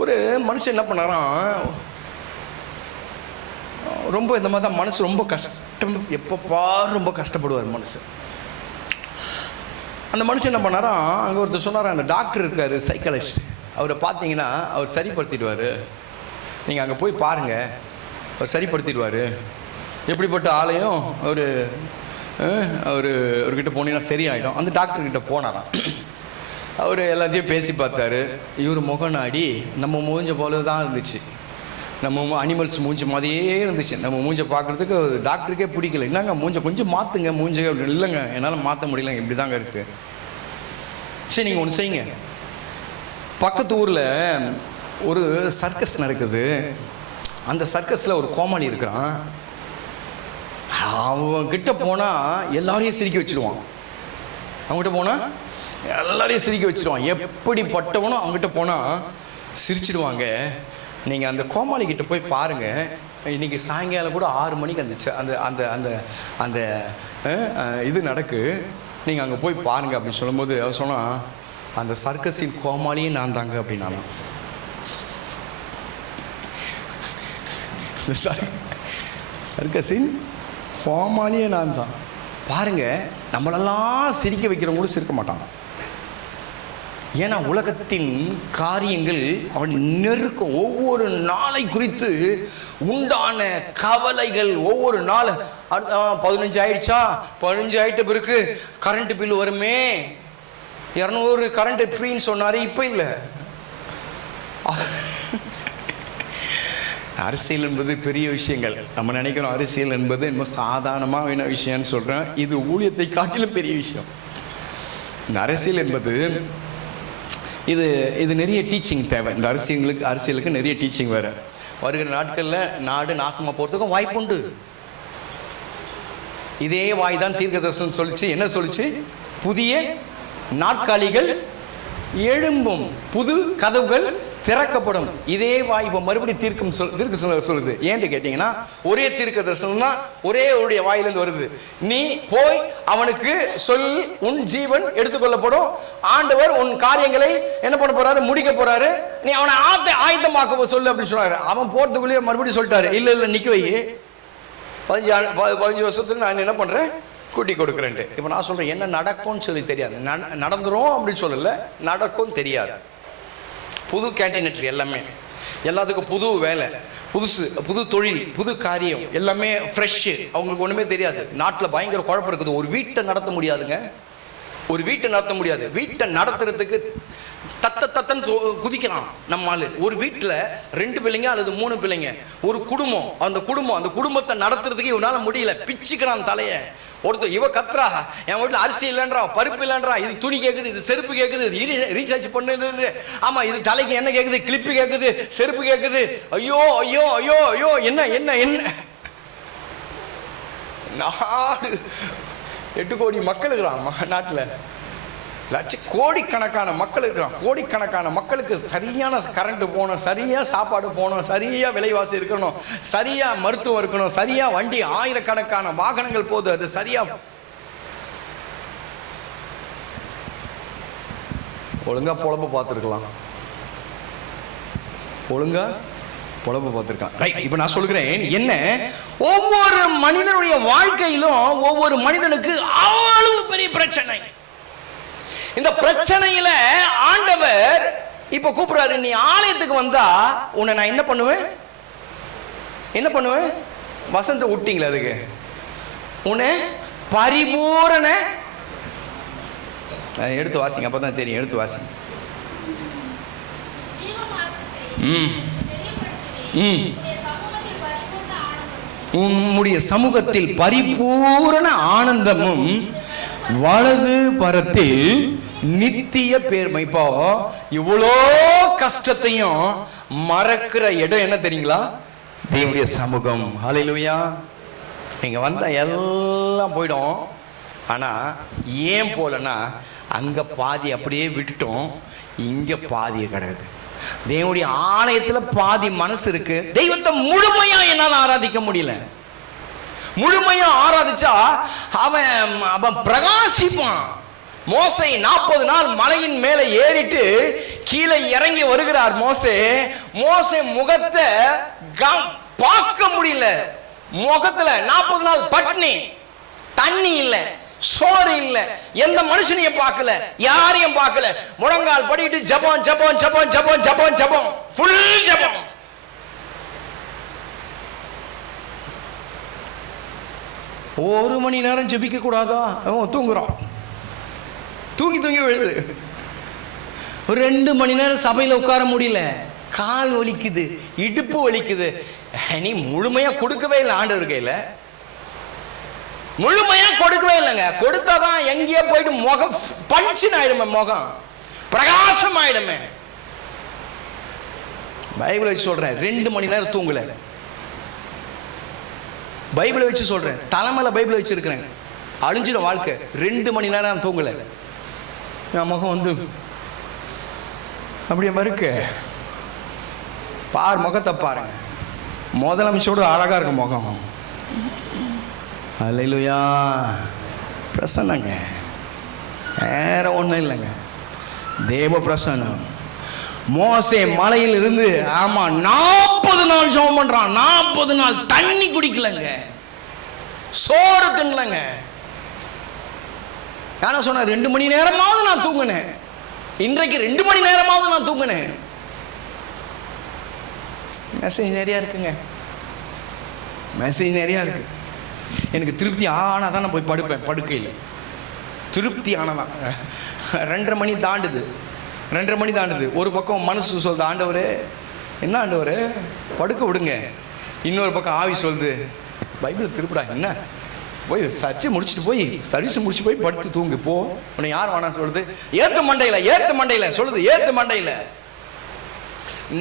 ஒரு மனுஷன் என்ன பண்ணாராம், ரொம்ப இந்த மாதிரி தான் மனசு ரொம்ப கஷ்டம், எப்போ பாரு ரொம்ப கஷ்டப்படுவார் மனுஷன். அந்த மனுஷன் என்ன பண்ணாரா, அங்கே ஒருத்தர் சொன்னாரா, அந்த டாக்டர் இருக்காரு சைக்காலஜிஸ்ட், அவரை பார்த்தீங்கன்னா அவர் சரிப்படுத்திடுவார், நீங்கள் அங்கே போய் பாருங்கள், அவர் சரிப்படுத்திடுவார். எப்படிப்பட்ட ஆளையும் அவர்கிட்ட போனீங்கன்னா சரியாயிடும். அந்த டாக்டர்கிட்ட போனாராம். அவர் எல்லாத்தையும் பேசி பார்த்தாரு. இவர் முகநாடி நம்ம மூஞ்ச போல தான் இருந்துச்சு, நம்ம அனிமல்ஸ் மூஞ்சி மாதிரியே இருந்துச்சு. நம்ம மூஞ்சை பார்க்குறதுக்கு டாக்டருக்கே பிடிக்கல. என்னங்க மூஞ்சை கொஞ்சம் மாற்றுங்க மூஞ்சை. இல்லைங்க என்னால் மாற்ற முடியல, இப்படி தாங்க இருக்குது. சரி நீங்கள் ஒன்று செய்யுங்க, பக்கத்து ஊரில் ஒரு சர்க்கஸ் நடக்குது, அந்த சர்க்கஸில் ஒரு கோமாளி இருக்கிறான், அவன்கிட்ட போனால் எல்லாரையும் சிரிக்க வச்சுடுவான். அவங்ககிட்ட போனால் எல்லாரையும் சிரிக்க வச்சுடுவான். எப்படிப்பட்டவனோ அவங்ககிட்ட போனால் சிரிச்சிடுவாங்க. நீங்கள் அந்த கோமாளிக்கிட்ட போய் பாருங்கள், இன்றைக்கி சாயங்காலம் கூட 6 மணிக்கு அந்த அந்த அந்த அந்த இது நடக்கு, நீங்கள் அங்கே போய் பாருங்கள் அப்படின்னு சொல்லும்போது அவர் சொன்னால், அந்த சர்க்கஸின் கோமாளியே நான் தாங்க அப்படின்னாலும். சர்க்கஸின் கோமாளியே நான் தான். பாருங்க, நம்மளெல்லாம் சிரிக்க வைக்கிறவங்களும் சிரிக்க மாட்டாங்க. ஏன்னா உலகத்தின் காரியங்கள் அவன் நெருக்கம். ஒவ்வொரு நாளை குறித்து உண்டான கவலைகள், ஒவ்வொரு நாள் 15 ஆயிடுச்சா, 15 ஆயிட்ட பிறகு கரண்ட் பில் வருமே, 200 கரண்ட் ஃப்ரீன்னு சொன்னாரு, இப்போ இல்லை. அரசியல் என்பது பெரிய விஷயங்கள். நம்ம நினைக்கிறோம் அரசியல் என்பது இன்னும் சாதாரணமான விஷயம்னு சொல்கிறேன். இது ஊழியத்தை காட்டிலும் பெரிய விஷயம். இந்த அரசியல் என்பது இது நிறைய டீச்சிங் தேவை. இந்த அரசியலுக்கு நிறைய டீச்சிங் வேறு. வருகிற நாட்களில் நாடு நாசமாக போகிறதுக்கும் வாய்ப்புண்டு. இதே வாய் தான் தீர்க்கதரிசனம் சொல்லிச்சு. என்ன சொல்லிச்சு? புதிய நாற்காலிகள் எழும்பும், புது கதவுகள் திறக்கப்படும். இதே வாய் இப்போ மறுபடியும் தீர்க்க சொல்லுது. ஏன்னு கேட்டீங்கன்னா, ஒரே தீர்க்க தரிசனம் தான் ஒரே அவருடைய வாயிலிருந்து வருது. நீ போய் அவனுக்கு சொல், உன் ஜீவன் எடுத்துக்கொள்ளப்படும், ஆண்டவர் உன் காரியங்களை என்ன பண்ண போறாரு, முடிக்க போறாரு, நீ அவனை ஆயத்தமாக்க சொல்லு அப்படின்னு சொன்னாரு. அவன் போறதுக்குள்ளேயே மறுபடியும் சொல்லிட்டாரு, இல்ல நிக்க வை, 15 வருஷத்துல நான் என்ன பண்றேன், கூட்டி கொடுக்குறேன்ட்டு. இப்போ நான் சொல்றேன், என்ன நடக்கும்னு சொல்லி தெரியாது. நடந்துரும் அப்படின்னு சொல்லல, நடக்கும் தெரியாது. புது கேண்டிடேட் எல்லாமே, எல்லாத்துக்கும் புது வேலை, புது தொழில், புது காரியம், எல்லாமே ஃப்ரெஷ்ஷு. அவங்களுக்கு ஒன்றுமே தெரியாது. நாட்டில் பயங்கர குழப்பம் இருக்குது. ஒரு வீட்டை நடத்த முடியாதுங்க, ஒரு வீட்டை நடத்த முடியாது. வீட்டை நடத்துறதுக்கு தத்தன்னு குதிக்கிறான் நம்மால். ஒரு வீட்டில் 2 பிள்ளைங்க அல்லது 3 பிள்ளைங்க, ஒரு குடும்பம். அந்த குடும்பத்தை நடத்துறதுக்கு இவனால முடியல, பிச்சுக்கிறான் தலைய. ஒருத்தர் இவ கத்துறா, என் வீட்டில் அரிசி இல்லைன்றா, பருப்பு இல்லைன்றா, இது துணி கேட்குது, இது செருப்பு கேட்குது, ரீசார்ஜ் பண்ணுது, ஆமா இது தலைக்கு என்ன கேட்குது, கிளிப்பு கேட்குது, செருப்பு கேட்குது. ஐயோ ஐயோ ஐயோ ஐயோ, என்ன என்ன என்ன. நாடு 8 கோடி மக்கள் இருக்கிறான் நாட்டில், கோடிக்கணக்கான மக்கள் இருக்கிறான். கோடிக்கணக்கான மக்களுக்கு சரியான கரண்ட் போகணும், சரியா சாப்பாடு போகணும், சரியா விலைவாசி இருக்கணும், சரியா மருத்துவம் இருக்கணும், சரியா வண்டி, ஆயிரக்கணக்கான வாகனங்கள் போகுது, அது சரியா ஒழுங்கா பொழப்பு பார்த்துருக்கலாம், ஒழுங்கா பொழப்பு பார்த்துருக்கான். ரைட், இப்போ நான் சொல்கிறேன் என்ன, ஒவ்வொரு மனிதனுடைய வாழ்க்கையிலும் ஒவ்வொரு மனிதனுக்கு அவ்வளவு பெரிய பிரச்சனை. இந்த பிரச்சனையில ஆண்டவர் இப்ப கூப்பிடுறாரு, நீ ஆலயத்துக்கு வந்தா உன்னை நான் என்ன பண்ணுவேன், என்ன பண்ணுவேன், வசந்த விட்டீங்களா அதுக்கு, உன்னை பரிபூரண, எடுத்து வாசிங்க, அப்பதான் தெரியும், எடுத்து வாசிங்க. உம்முடைய சமூகத்தில் பரிபூரண ஆனந்தமும் வலது பரத்தில் நித்திய பேர்மை. இப்போ இவ்வளோ கஷ்டத்தையும் மறக்கிற இடம் என்ன தெரியுங்களா, தேவனுடைய சமூகம். ஹல்லேலூயா. இங்க வந்தா எல்லாம் போயிடும். ஆனா ஏன் போலன்னா, அங்க பாதி அப்படியே விட்டுட்டோம், இங்க பாதியை கிடையாது. தேவனுடைய ஆலயத்துல பாதி மனசு இருக்கு. தெய்வத்தை முழுமையா என்னால ஆராதிக்க முடியல. முழுமையா ஆராதிச்சா அவன் பிரகாசிப்பான். மோசே 40 நாள் மலையின் மேலே ஏறிட்டு கீழே இறங்கி வருகிறார். மோசே முகத்தை பார்க்க முடியல. முகத்துல 40 நாள் பட்னி, தண்ணி இல்ல, சோறு இல்ல, எந்த மனுஷனையும் பார்க்கல, யாரையும் பார்க்கல. முழங்கால் படிட்டு ஜபம் ஜபம் ஜபம் ஜபம் ஜபம் ஜபம், ஃபுல் ஜபம். ஒரு மணி நேரம் ஜெபிக்க கூடாதா? தூங்குறோம், தூங்கி தூங்கி விழுது. ஒரு 2 மணி நேரம் சபையில் உட்கார முடியல, கால் வலிக்குது, இடுப்பு வலிக்குது. நீ முழுமையா கொடுக்கவே இல்லை ஆண்டவர் கையில, முழுமையா கொடுக்கவே இல்லைங்க. கொடுத்தாதான் எங்கேயோ போயிட்டு முகம் பஞ்சின் ஆயிடுமே, முகம் பிரகாசம் ஆயிடுமே. பைபிளை வச்சு சொல்றேன், 2 மணி நேரம் தூங்கல. பைபிளை வச்சு சொல்றேன், தலைமையில பைபிளை வச்சிருக்கிறேன், அழிஞ்சிடும் வாழ்க்கை. 2 மணி நேரம் தூங்கல, என் முகம் வந்து அப்படியே மறுக்கு. பார், முகத்தை பாருங்க, முதலமைச்சோடு அழகா இருக்கு முகம். அல்லேலூயா. பிரசன்னங்க, வேற ஒன்றும் இல்லைங்க, தேவ பிரசன்னம். மோசே மலையில் இருந்து 40 நாள் ஜெபம் பண்றான். 40 நாள் தண்ணி குடிக்கலங்க, சோறு தின்னலங்க. நான் சொன்ன 2 மணி நேரமாவது நான் தூங்கினேன். இன்றைக்கு 2 மணி நேரமாவது நான் தூங்கினேன். மெசேஜ் நிறையா இருக்குங்க, மெசேஜ் நிறையா இருக்கு. எனக்கு திருப்தி ஆனால் தான் நான் போய் படுப்பேன். படுக்கையில் திருப்தி ஆனதான் 2:30 மணி தாண்டுது, 2:30 மணி தாண்டுது. ஒரு பக்கம் மனசு சொல்லுது, ஆண்டவரே என்ன ஆண்டவரே படுக்க விடுங்க. இன்னொரு பக்கம் ஆவி சொல்லுது, பைபிள் திருப்பிடா, என்ன போய் சர்ச்சை முடிச்சுட்டு போய் சர்வீஸ் முடிச்சு போய் படுத்து தூங்கு போ. உன்னை யார் வேணா சொல்லுது, ஏத்து மண்டையில சொல்லுது, ஏத்து மண்டையில.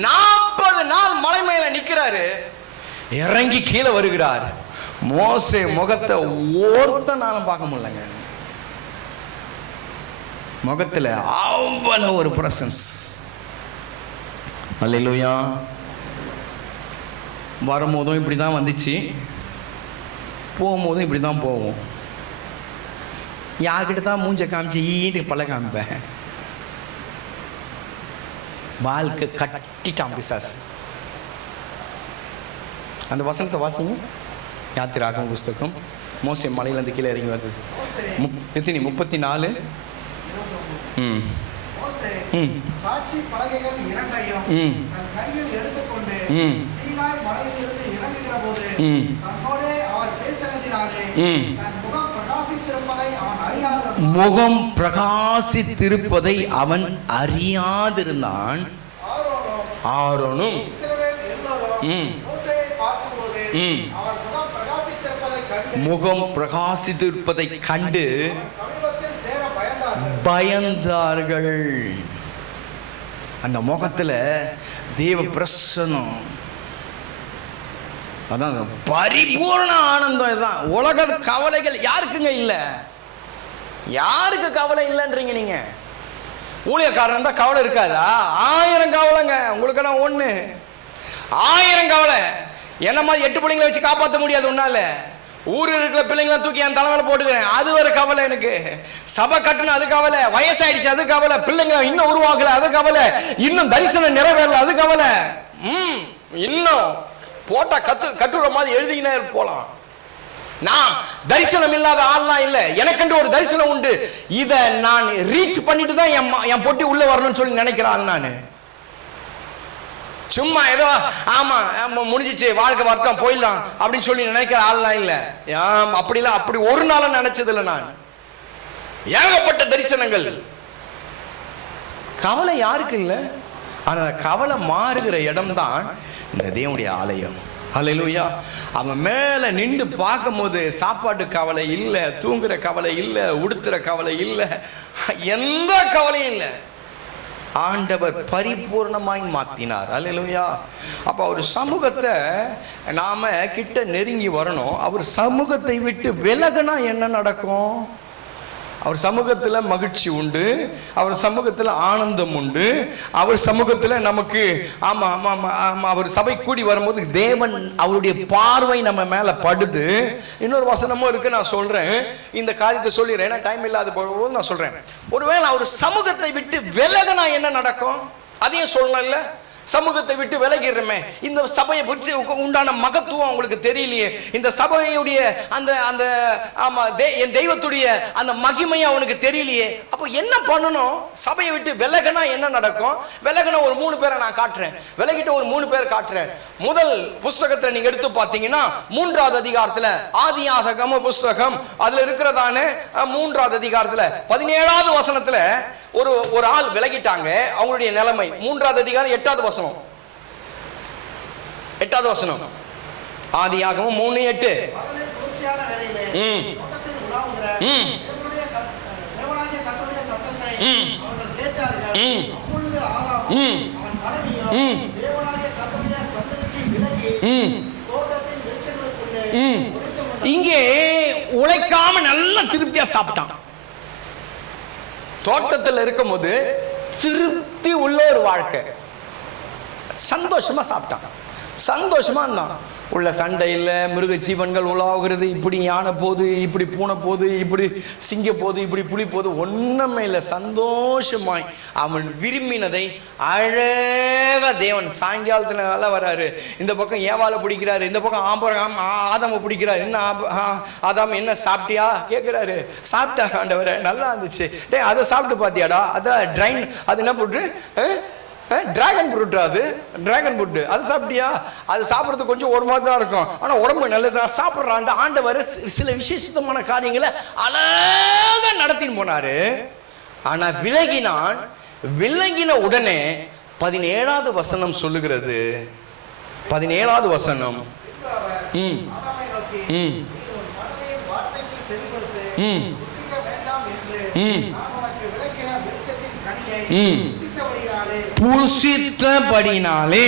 40 நாள் மலை மேல நிக்கிறாரு, இறங்கி கீழே வருகிறார். மோசே முகத்தை ஒருத்த நாளும் பார்க்க முடியலங்க. முகத்துல அவ்வளவு ஒரு பிரசன்ஸ். அல்லேலூயா. வரும்போதும் இப்படிதான் வந்துச்சு, போகும்போதும் இப்படிதான் போவோம். யார்கிட்ட தான் மூஞ்ச காமிச்சு ஈட்டு பல காமிப்பேன். வாழ்க்கை கட்டிட்டான் பிசாசு. அந்த வசனத்தை வாசிங்க, யாத்திராகம புஸ்தகம். மோசே மலையிலிருந்து கீழே இறங்கி வருது. 34. சாட்சி பலகைகள் 2ஐயும் தன் கையில் எடுத்துக்கொண்டு சீனாய் மலையிலிருந்து இறங்குகிற போது தன்னோடே அவர் பேசினதினாலே தன் முகம் பிரகாசித்திருப்பதை அவன் அறியாதிருந்தான். முகம் பிரகாசித்திருப்பதை அவன் அறியாதிருந்தான். ஆரோனும் இஸ்ரவேல் எல்லோரும் மோசேயை பார்த்தபோது அவர் முகம் பிரகாசித்திருப்பதை கண்டு சமீபத்தில் சேர பயந்தார்கள். அந்த முகத்துல தேவ பிரசன்னம், அதான் பரிபூர்ண ஆனந்தம். இதுதான் உலக கவலைகள் யாருக்குங்க இல்ல? யாருக்கு கவலை இல்லைன்றீங்க நீங்க? ஊழியக்காரன் தான் கவலை இருக்காதா? 1000 கவலைங்க உங்களுக்கெல்லாம். 1000 கவலை. என்ன மாதிரி 8 பிள்ளைங்களை வச்சு காப்பாற்ற முடியாது உன்னால. ஊரில் இருக்கிற பிள்ளைங்களாம் தூக்கி என் தலைமையில போட்டுக்கிறேன், அது ஒரு கவலை எனக்கு. சபை கட்டணும், அது கவலை. வயசாயிடுச்சு, அது கவலை. பிள்ளைங்க இன்னும் உருவாகல, அது கவலை. இன்னும் தரிசனம் நிறைவேறல, அது கவலை. இன்னும் போட்டா கட்டுற மாதிரி எழுதிக்கினே போலாம். நான் தரிசனம் இல்லாத ஆள்லாம் இல்லை, எனக்கென்று ஒரு தரிசனம் உண்டு. இதை நான் ரீச் பண்ணிட்டு தான் என் பொட்டி உள்ள வரணும்னு சொல்லி நினைக்கிறான். நான் சும்மா ஏதோ ஆமா முடிஞ்சிச்சு வாழ்க்கை வருத்தம் போயிடலாம் அப்படின்னு சொல்லி நினைக்கிற ஆள்லாம் இல்லை. அப்படிலாம் அப்படி ஒரு நாளும் நினைச்சது இல்லை. நான் ஏகப்பட்ட தரிசனங்கள். கவலை யாருக்கு இல்லை? ஆனா கவலை மாறுகிற இடம் தான் இந்த தேவனுடைய ஆலயம். அல்லேலூயா. அவன் மேல நின்று பார்க்கும் போது சாப்பாட்டு கவலை இல்லை, தூங்குற கவலை இல்லை, உடுத்துற கவலை இல்லை, எந்த கவலையும் இல்லை. ஆண்டவர் பரிபூர்ணமாய் மாத்தினார். அல்லேலூயா. அப்ப அவர் சமூகத்தை நாம கிட்ட நெருங்கி வரணும். அவர் சமூகத்தை விட்டு விலகினா என்ன நடக்கும்? அவர் சமூகத்தில் மகிழ்ச்சி உண்டு, அவர் சமூகத்தில் ஆனந்தம் உண்டு, அவர் சமூகத்தில் நமக்கு அவர் சபை கூடி வரும்போது தேவன் அவருடைய பார்வை நம்ம மேல படுது. இன்னொரு வசனமும் இருக்கு, நான் சொல்றேன். இந்த காரியத்தை சொல்லிடுறேன், ஏன்னா டைம் இல்லாத போது நான் சொல்றேன். ஒருவேளை அவர் சமூகத்தை விட்டு விலகினா என்ன நடக்கும்? அதையும் சொல்லல. சமூகத்தை விட்டு விலகிடுறமே, இந்த சபையை பற்றி உண்டான மகத்துவம் அவங்களுக்கு தெரியலையே, இந்த சபையுடைய அந்த அந்த ஆமா என் தெய்வத்துடைய அந்த மகிமையை அவனுக்கு தெரியலையே. அப்போ என்ன பண்ணணும்? சபையை விட்டு விலகினா என்ன நடக்கும்? விலகின ஒரு 3 பேரை நான் காட்டுறேன், விலகிட்ட ஒரு 3 பேர் காட்டுறேன். முதல் புஸ்தகத்தை நீங்க எடுத்து பார்த்தீங்கன்னா 3வது அதிகாரத்துல, ஆதியாகம புஸ்தகம், அதுல இருக்கிறதான 3வது அதிகாரத்துல 17வது வசனத்துல ஒரு ஆள் விலகிட்டாங்க. அவங்களுடைய நிலைமை 3வது அதிகாரம் 8வது வசனம். 8வது வசனம் ஆதியாகமம் 3:8. இங்கே உழைக்காம நல்லா திருப்தியா சாப்பிட்டான். தோட்டத்தில் இருக்கும் போது திருப்தி உள்ள ஒரு வாழ்க்கை, சந்தோஷமா சாப்பிட்டான், சந்தோஷமா இருந்தான். உள்ள சண்டை இல்லை, மிருக ஜீவன்கள் உலாவுகிறது, இப்படி யானை போது, இப்படி பூனை போது, இப்படி சிங்க போது, இப்படி புலி போது, ஒண்ணுமே இல்லை. சந்தோஷமாய் அவன் விரும்பினதை அழகா தேவன் சாயங்காலத்துல நல்லா வராரு. இந்த பக்கம் ஏவாளை பிடிக்கிறாரு, இந்த பக்கம் ஆதாம பிடிக்கிறாரு. என்ன ஆதாம் என்ன சாப்பிட்டியா கேட்கிறாரு. சாப்பிட்டா ஆண்டவரே, நல்லா இருந்துச்சு. டே அதை சாப்பிட்டு பாத்தியாடா? அதான் ட்ரைன், அது என்ன போட்டு டிராகன் ஃப்ரூட், அது டிராகன் ஃப்ரூட், அது சாப்பிட்டியா? அது சாப்பிட்றது கொஞ்சம் ஒரு மாதிரி தான் இருக்கும், ஆனால் உடம்பு நல்லதான். சாப்பிட்றான் ஆண்டவர் சில விசேஷமான காரியங்களை அழகா நடத்தின்னு போனாரு. ஆனால் விலகினான். விலகின உடனே 17வது வசனம் சொல்லுகிறது. 17வது வசனம் புசித்தபடினாலே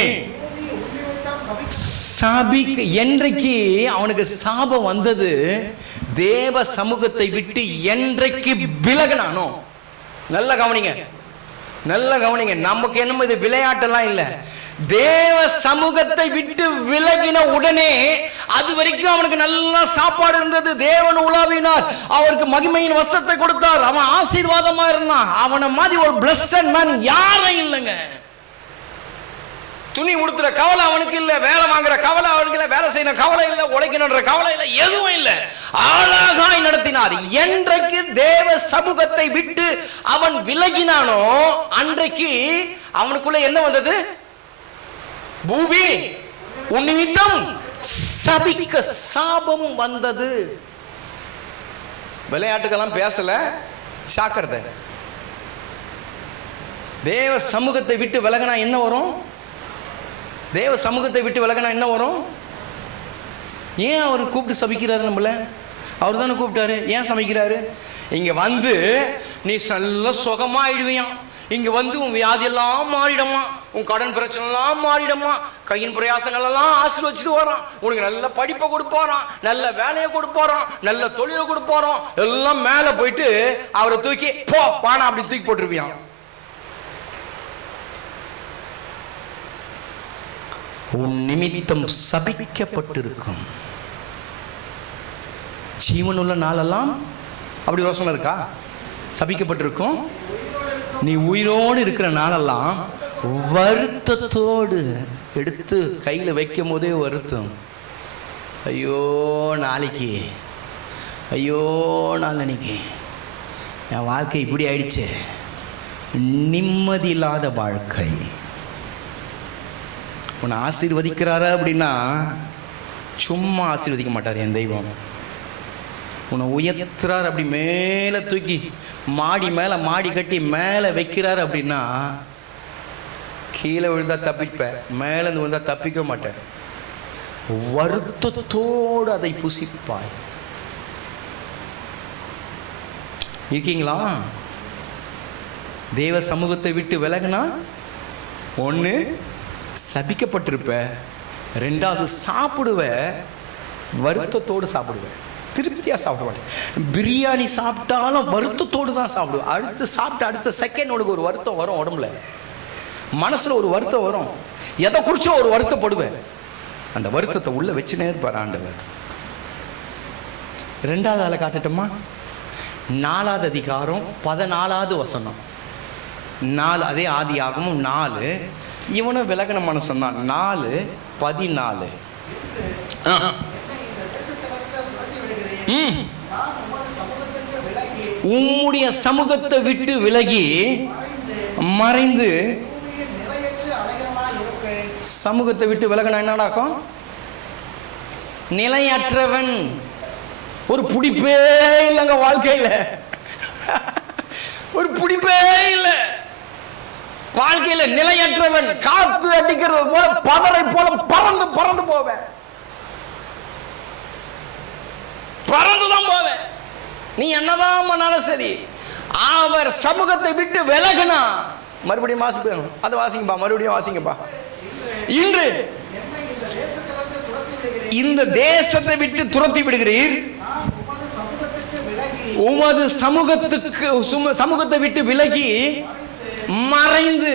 சாபிக்க. என்றைக்கு அவனுக்கு சாபம் வந்தது? தேவ சமூகத்தை விட்டு என்றைக்கு விலகினானோ. நல்ல கவனிங்க, நல்ல கவனிங்க. நமக்கு என்னமோ இது விளையாட்டெல்லாம் இல்லை. தேவ சமூகத்தை விட்டு விலகின உடனே அது வரைக்கும் அவனுக்கு நல்ல சாப்பாடு இருந்தது. தேவன் உலாவினார், அவருக்கு மகிமையின் வஸ்திரத்தை கொடுத்தார், அவன் ஆசீர்வாதமா இருந்தான். அவனை மாதிரி ஒரு பிளஸ்ட் மேன் யாரும் இல்லைங்க. துணி உடுத்துற கவலை அவனுக்கு இல்லை, வேலை வாங்குற கவலை அவனுக்கு இல்லை, வேலை செய்யற கவலை இல்லை, உழைக்கணுன்ற கவலை இல்லை, எதுவும் இல்லை. அழகாய் நடத்தினார். என்றைக்கு தேவ சமூகத்தை விட்டு அவன் விலகினானோ அன்றைக்கு அவனுக்குள்ள என்ன வந்தது? பூமி உன் நிமித்தம் சபிக்க சாபம் வந்தது. விளையாட்டுக்கெல்லாம் பேசல, சாக்கிறத. தேவ சமூகத்தை விட்டு விலகினா என்ன வரும்? தேவ சமூகத்தை விட்டு விலகினா என்ன வரும்? ஏன் அவர் கூப்பிட்டு சபிக்கிறாரு நம்மள? அவர் தானே கூப்பிட்டாரு, ஏன் சமைக்கிறாரு? இங்க வந்து நீ நல்ல சுகமாயிடுவியான், இங்க வந்து உன் வியாதியெல்லாம் மாறிடுமா, உன் கடன் பிரச்சனை எல்லாம் மாறிடுமா, கையின் பிரயாசங்கள் எல்லாம் ஆசீர்வச்சிட்டு வரான், உனக்கு நல்ல படிப்பை கொடுப்பாரான், நல்ல வேலையை கொடுப்பாரான், நல்ல தொழிலை கொடுப்பாரான், எல்லாம் மேல போயிட்டு அவரை தூக்கி போ பானா அப்படி தூக்கி போட்டுருவியான். உன் நிமித்தம் சபிக்கப்பட்டிருக்கும். ஜீவனுள்ள நாளெல்லாம் அப்படி யோசனை இருக்கா? சபிக்கப்பட்டிருக்கும். நீ உயிரோடு இருக்கிற நாளெல்லாம் வருத்தத்தோடு எடுத்து கையில் வைக்கும் போதே வருத்தம். ஐயோ நாளைக்கு, ஐயோ நாளைக்கு என் வாழ்க்கை இப்படி ஆயிடுச்சு. நிம்மதி இல்லாத வாழ்க்கை. உன்னை ஆசீர்வதிக்கிறாரா அப்படின்னா சும்மா ஆசீர்வதிக்க மாட்டார் என் தெய்வம். உன்னை உயர்த்துறார், அப்படி மேலே தூக்கி மாடி மேலே மாடி கட்டி மேலே வைக்கிறார் அப்படின்னா கீழே விழுந்தா தப்பிப்ப, மேலேருந்து விழுந்தா தப்பிக்க மாட்டேன். வருத்தத்தோடு அதை புசிப்பாய். இருக்கீங்களா? தேவ சமூகத்தை விட்டு விலகுனா ஒன்று சபிக்கப்பட்டிருப்ப, ரெண்டாவது சாப்பிடுவ, வருத்தத்தோடு சாப்பிடுவேன், திருப்தியாக சாப்பிட மாட்டேன். பிரியாணி சாப்பிட்டாலும் வருத்தத்தோடு தான் சாப்பிடுவேன். அடுத்த செகண்ட் உனக்கு ஒரு வருத்தம் வரும், உடம்புல மனசில் ஒரு வருத்தம் வரும். எதை குறிச்சோ ஒரு வருத்தப்படுவேன். அந்த வருத்தத்தை உள்ள வச்சுனே இருப்பார் ஆண்டவர். ரெண்டாவது ஆளை காட்டட்டுமா? 4வது அதிகாரம் 14வது வசனம். 4 அதே ஆதியாகமும் 4. இவனும் விலகின மனுஷன் தான். 4:14. உம்முடைய சமூகத்தை விட்டு விலகி மறைந்து. சமூகத்தை விட்டு விலகினா என்ன நடக்கும்? நிலையற்றவன். ஒரு பிடிப்பே இல்லைங்க வாழ்க்கையில, ஒரு பிடிப்பே இல்லை வாழ்க்கையில. நிலையற்றவன். காத்து அடிக்கிறது போல, பதரை போல பறந்து பறந்து போவேன், பறந்துதான் போவேன். நீ என்னதான் பண்ணாலும் சரி, அவர் சமூகத்தை விட்டு விலகுனா. மறுபடியும் வாசிப்பேன், அதை வாசிங்கப்பா, மறுபடியும் வாசிங்கப்பா. இன்று இந்த தேசத்தை விட்டு துரத்தி விடுகிறீர், உமது சமூகத்தை விட்டு விலகி மறைந்து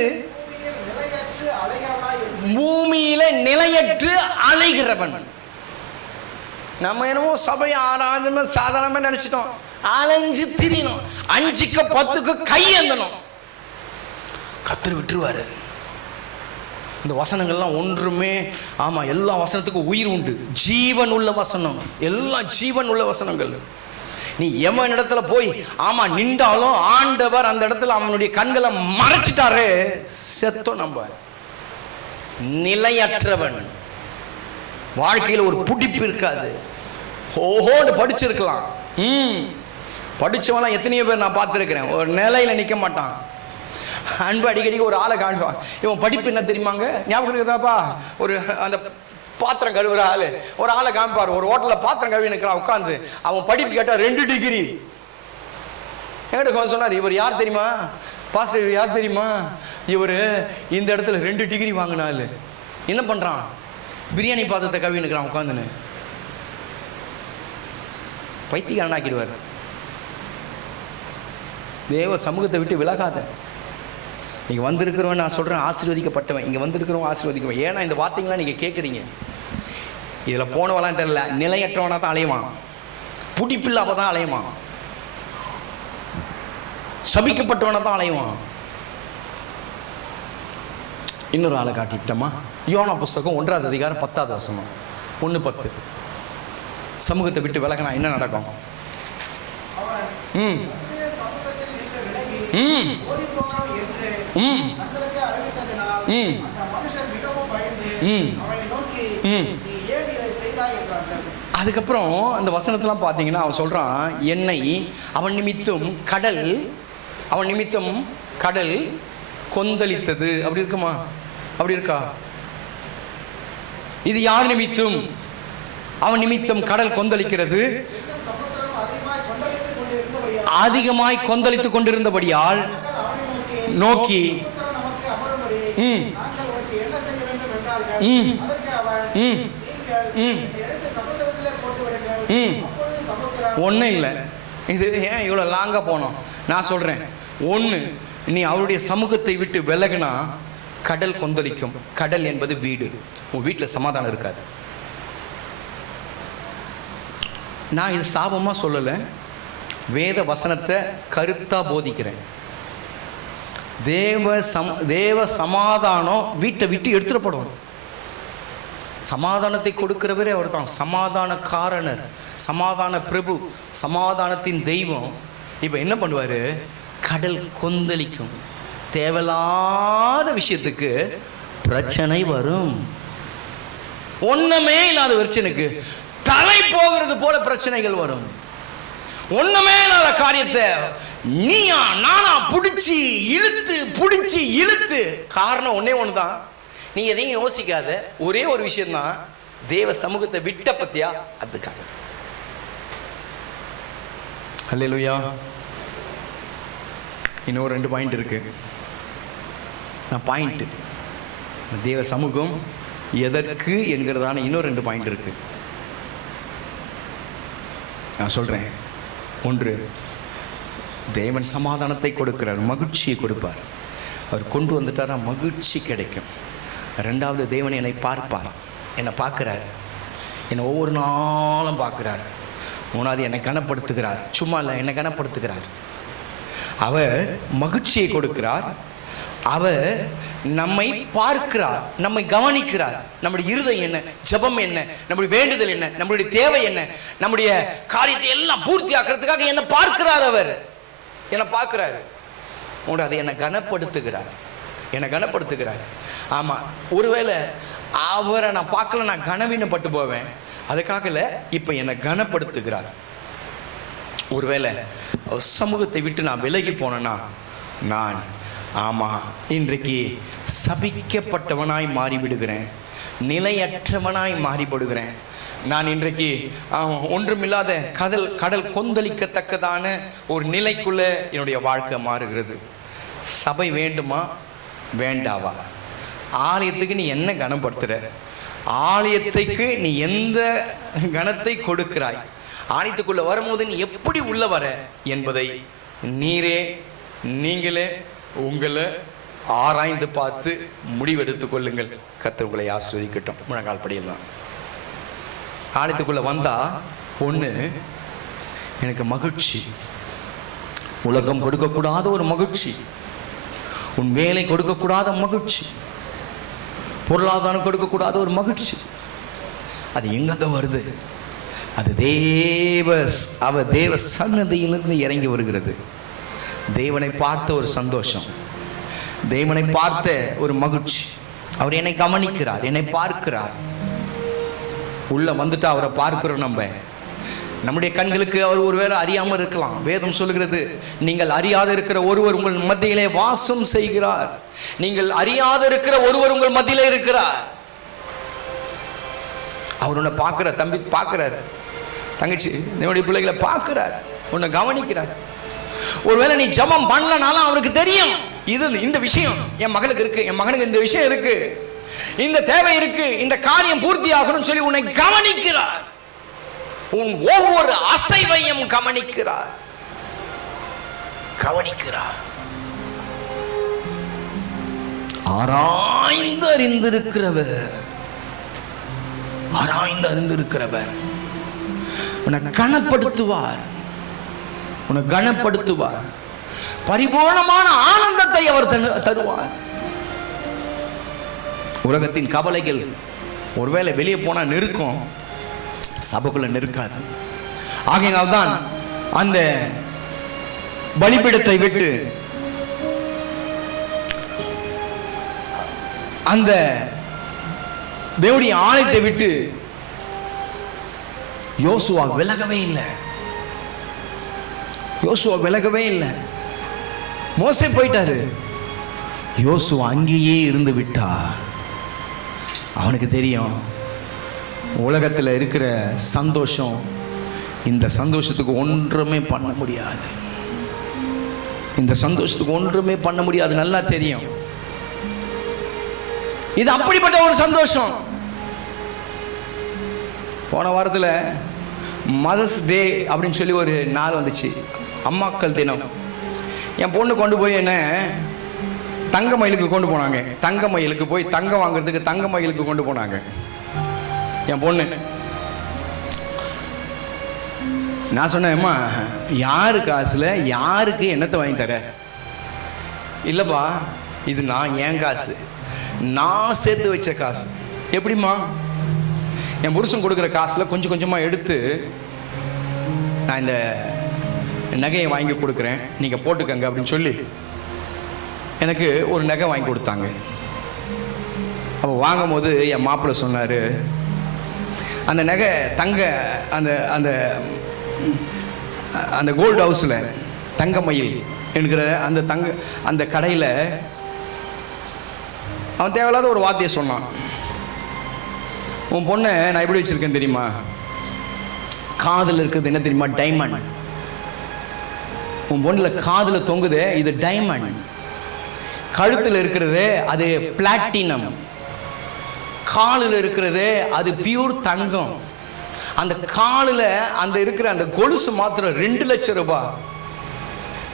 பூமியில நிலையற்று அலைகிறவன். நம்ம என்னமோ சபை ஆராதனை சாதாரணமா நினைச்சிட்டோம். அலைஞ்சு திரியணும், 5க்கு 10க்கு கையேந்தணும். கர்த்தர் விட்டுருவாரு. இந்த வசனங்கள்லாம் ஒன்றுமே, ஆமா, எல்லா வசனத்துக்கும் உயிர் உண்டு, ஜீவன் உள்ள வசனம், எல்லாம் ஜீவன் உள்ள வசனங்கள். நீ எவன் இடத்துல போய் ஆமா நின்றாலும் ஆண்டவர் அந்த இடத்துல அவனுடைய கண்களை மறைச்சிட்டாரு, செத்தோம் நம்ம. நிலையற்றவன். வாழ்க்கையில் ஒரு பிடிப்பு இருக்காது. ஓஹோன்னு படிச்சிருக்கலாம், படிச்சவெல்லாம் எத்தனையோ பேர் நான் பார்த்துருக்கிறேன். ஒரு நிலையில நிற்க மாட்டான். அன்பு அடிக்கடிக்கு ஒரு ஆளை காணுவான். இவன் படிப்பு என்ன தெரியுமாங்க? ஞாபகம் இருக்குதாப்பா? ஒரு அந்த பாத்திரம் கழுவுற ஆளு ஒரு ஆளை காமிப்பார். ஒரு ஹோட்டலில் பாத்திரம் கழுவி நிற்கிறான் உட்காந்து. அவன் படிப்பு கேட்டால் 2 டிகிரி. என்கிட்ட சொன்னார், இவர் யார் தெரியுமா பாஸ்டர்? இவர் யார் தெரியுமா? இவர் இந்த இடத்துல 2 டிகிரி வாங்கினாள். என்ன பண்ணுறான்? பிரியாணி பாத்திரத்தை கழுவி நிற்கிறான் உட்காந்துன்னு. பைத்தியக்காரன் ஆக்கிடுவார். தேவ சமூகத்தை விட்டு விலகாத. இங்கே வந்திருக்கிறவன் நான் சொல்கிறேன் ஆசீர்வதிக்கப்பட்டவன். இங்கே வந்திருக்கிறவன் ஆசீர்வதிக்குவன். ஏன்னா இந்த வார்த்தைங்களாம் நீங்கள் கேட்குறீங்க. இதில் போனவெல்லாம் தெரியல, நிலையற்றவனாக தான் அலையுவான், பிடிப்பில்லாம தான் அலையுவான், சபிக்கப்பட்டவனை தான் அலையுவான். இன்னொரு ஆளை காட்டிட்டோமா? யோனா புஸ்தகம் 1வது அதிகாரம் 10வது வசனம். 1:10. சமூகத்தை விட்டு விலகினா என்ன நடக்கும்? அதுக்கப்புறம் அந்த வசனத்தெல்லாம் பார்த்தீங்கன்னா அவன் சொல்றான், என்னை அவன் நிமித்தம் கடல் கொந்தளித்தது. அப்படி இருக்குமா? அப்படி இருக்கா? இது யார் நிமித்தம்? அவன் நிமித்தம் கடல் கொந்தளிக்கிறது. அதிகமாய் கொந்தளித்துக் கொண்டிருந்தபடியால் நோக்கி ஒன்றும் இல்லை. இது ஏன் இவ்வளோ லாங்காக போனோம்? நான் சொல்கிறேன், ஒன்று, நீ அவருடைய சமூகத்தை விட்டு விலகுனா கடல் கொந்தளிக்கும். கடல் என்பது வீடு. உன் வீட்டில் சமாதானம் இருக்காது. நான் இது சாபமாக சொல்லலை, வேத வசனத்தை கருத்தாக போதிக்கிறேன். தேவ சமாதானம் வீட்டை விட்டு எடுத்துடப்படும். சமாதானத்தை கொடுக்கிறவரே அவர் தான். சமாதான காரணர், சமாதான பிரபு, சமாதானத்தின் தெய்வம். இப்போ என்ன பண்ணுவார்? கடல் கொந்தளிக்கும். தேவையில்லாத விஷயத்துக்கு பிரச்சனை வரும். ஒண்ணுமே இல்லாத பிரச்சனைக்கு தலை போகிறது போல பிரச்சனைகள் வரும். ஒண்ணுமே இல்லாத காரியத்தை நீயா நானா பிடிச்சி இழுத்து காரணம் ஒன்னே ஒண்ணுதான். நீ எதையும் யோசிக்காத, ஒரே ஒரு விஷயம் தான். தேவ சமூகத்தை விட்ட பத்தியா அதுக்காக. அல்லேலூயா. இன்னொரு 2 பாயிண்ட் இருக்கு. பாயிண்ட் தேவ சமூகம் எதற்கு என்கிறதான இன்னொரு 2 பாயிண்ட் இருக்கு. நான் சொல்றேன். 1, தேவன் சமாதானத்தை கொடுக்கிறார், மகிழ்ச்சியை கொடுப்பார். அவர் கொண்டு வந்துட்டாரா மகிழ்ச்சி கிடைக்கும். 2வது, தேவன் என்னை பார்ப்பார், என்னை பார்க்கிறார், என்னை ஒவ்வொரு நாளும் பார்க்கிறார். 3வது, என்னை கனப்படுத்துகிறார். சும்மா இல்லை, என்னை கனப்படுத்துகிறார். அவர் மகிழ்ச்சியை கொடுக்கிறார். அவர் நம்மை பார்க்கிறார், நம்மை கவனிக்கிறார். நம்முடைய இருதயம் என்ன, ஜெபம் என்ன, நம்முடைய வேண்டுதல் என்ன, நம்முடைய தேவை என்ன, நம்முடைய காரியத்தை எல்லாம் பூர்த்தி ஆக்கிறதுக்காக என்ன பார்க்கிறார். அவர் என்னை பார்க்கிறாரு. அதை என்னை கனப்படுத்துகிறார். ஆமா, ஒருவேளை அவரை நான் பார்க்கல, நான் கனவீனப்பட்டு போவேன். அதுக்காக இப்ப என்னை கனப்படுத்துகிறார். ஒருவேளை சமூகத்தை விட்டு நான் விலகி போனேன்னா நான் இன்றைக்கு சபிக்கப்பட்டவனாய் மாறிவிடுகிறேன், நிலையற்றவனாய் மாறிவிடுகிறேன். நான் இன்றைக்கு ஒன்றுமில்லாத கடல் கொந்தளிக்கத்தக்கதான ஒரு நிலைக்குள்ள என்னுடைய வாழ்க்கை மாறுகிறது. சபை வேண்டுமா வேண்டாவா? ஆலயத்துக்கு நீ என்ன கனப்படுத்துற? ஆலயத்துக்கு நீ எந்த கனத்தை கொடுக்கிறாய்? ஆலயத்துக்குள்ள வரும்போது நீ எப்படி உள்ள வர என்பதை நீங்களே உங்களை ஆராய்ந்து பார்த்து முடிவெடுத்துக் கொள்ளுங்கள். கர்த்தர் உங்களை ஆசீர்வதிக்கட்டும். முழங்கால் படியலாம். ஆலயத்துக்குள்ள வந்தா ஒண்ணு, எனக்கு மகிழ்ச்சி. உலகம் கொடுக்கக்கூடாத ஒரு மகிழ்ச்சி, உன் வேலை கொடுக்கக்கூடாத மகிழ்ச்சி, பொருளாதாரம் கொடுக்கக்கூடாத ஒரு மகிழ்ச்சி. அது எங்கதான் வருது? அது தேவ சன்னதியிலிருந்து இறங்கி வருகிறது. தேவனை பார்த்த ஒரு சந்தோஷம், தேவனை பார்த்த ஒரு மகிழ்ச்சி. அவர் என்னை கவனிக்கிறார், என்னை பார்க்கிறார். உள்ள வந்துட்டு அவரை பார்க்கிறோம். நம்முடைய கண்களுக்கு அவர் ஒருவேளை அறியாமல் இருக்கலாம். வேதம் சொல்லுகிறது, நீங்கள் அறியாத இருக்கிற ஒருவர் உங்கள் மத்தியிலே வாசம் செய்கிறார். நீங்கள் அறியாத இருக்கிற ஒருவர் உங்கள் மத்தியிலே இருக்கிறார். அவர் உன்னை பார்க்கிறார். தம்பி பார்க்கிறார், தங்கச்சி என்னுடைய பிள்ளைகளை பார்க்கிறார், உன்னை கவனிக்கிறார். ஒருவேளை நீ ஜெபம் பண்ணலனாலும் அவருக்கு தெரியும், இந்த விஷயம் என் மகளுக்கு இருக்கு, என் மகனுக்கு இந்த விஷயம் இருக்கு, இந்த தேவை இருக்கு, இந்த காரியம் பூர்த்தி ஆகணும்னு சொல்லி உன்னை கவனிக்கிறார். உன் ஒவ்வொரு அசைவையும் கவனிக்கிறார். ஆராய்ந்து அறிந்திருக்கிறவர் உன்னை கனப்படுத்துவார். பரிபூர்ணமான ஆனந்தத்தை அவர் தருவார். உலகத்தின் கவலைகள் ஒருவேளை வெளியே போனா நெருக்கம், சபைக்குள்ள நெருக்காது. ஆகையினால்தான் அந்த பலிபீடத்தை விட்டு, அந்த தேவனுடைய ஆலயத்தை விட்டு யோசுவா விலகவே இல்லை. மோசே போயிட்டாரு, யோசுவா அங்கேயே இருந்து விட்டார். அவனுக்கு தெரியும், உலகத்தில் இருக்கிற சந்தோஷம், இந்த சந்தோஷத்துக்கு ஒன்றுமே பண்ண முடியாது. நல்லா தெரியும். இது அப்படிப்பட்ட ஒரு சந்தோஷம். போன வாரத்தில் மதர்ஸ் டே அப்படின்னு சொல்லி ஒரு நாள் வந்துச்சு, அம்மாக்கள் தினம். என் பொண்ணு கொண்டு போய் என்ன தங்க மயிலுக்கு கொண்டு போனாங்க. தங்க மயிலுக்கு போய் தங்கம் வாங்குறதுக்கு தங்க மயிலுக்கு கொண்டு போனாங்க என் பொண்ணு. நான் சொன்னேன், அம்மா யாரு காசுல யாருக்கு என்னத்தை வாங்கி தர? இல்லைப்பா, இது என் காசு, நான் சேர்த்து வச்ச காசு. எப்படிம்மா? என் புருஷன் கொடுக்குற காசில் கொஞ்சம் கொஞ்சமாக எடுத்து நான் இந்த நகையை வாங்கி கொடுக்குறேன், நீங்கள் போட்டுக்கங்க அப்படின்னு சொல்லி எனக்கு ஒரு நகை வாங்கி கொடுத்தாங்க. அப்போ வாங்கும் போது என் மாப்பிள்ளை சொன்னார், அந்த நகை தங்க அந்த அந்த அந்த கோல்டு ஹவுஸில் தங்கமயில் என்கிற அந்த கடையில் அவன் தேவையில்லாத ஒரு வார்த்தையை சொன்னான். உன் பொண்ணை நான் எப்படி வச்சுருக்கேன் தெரியுமா? காதில் இருக்கிறது என்ன தெரியுமா? டைமண்ட். உன் பொண்ணில் காதில் தொங்குது, இது டைமண்ட். கழுத்தில் இருக்கிறது அது பிளாட்டினம். காலில் இருக்கிறது அது பியூர் தங்கம். அந்த காலில் அந்த இருக்கிற அந்த கொலுசு மாத்திரம் 2 லட்சம் ரூபாய்.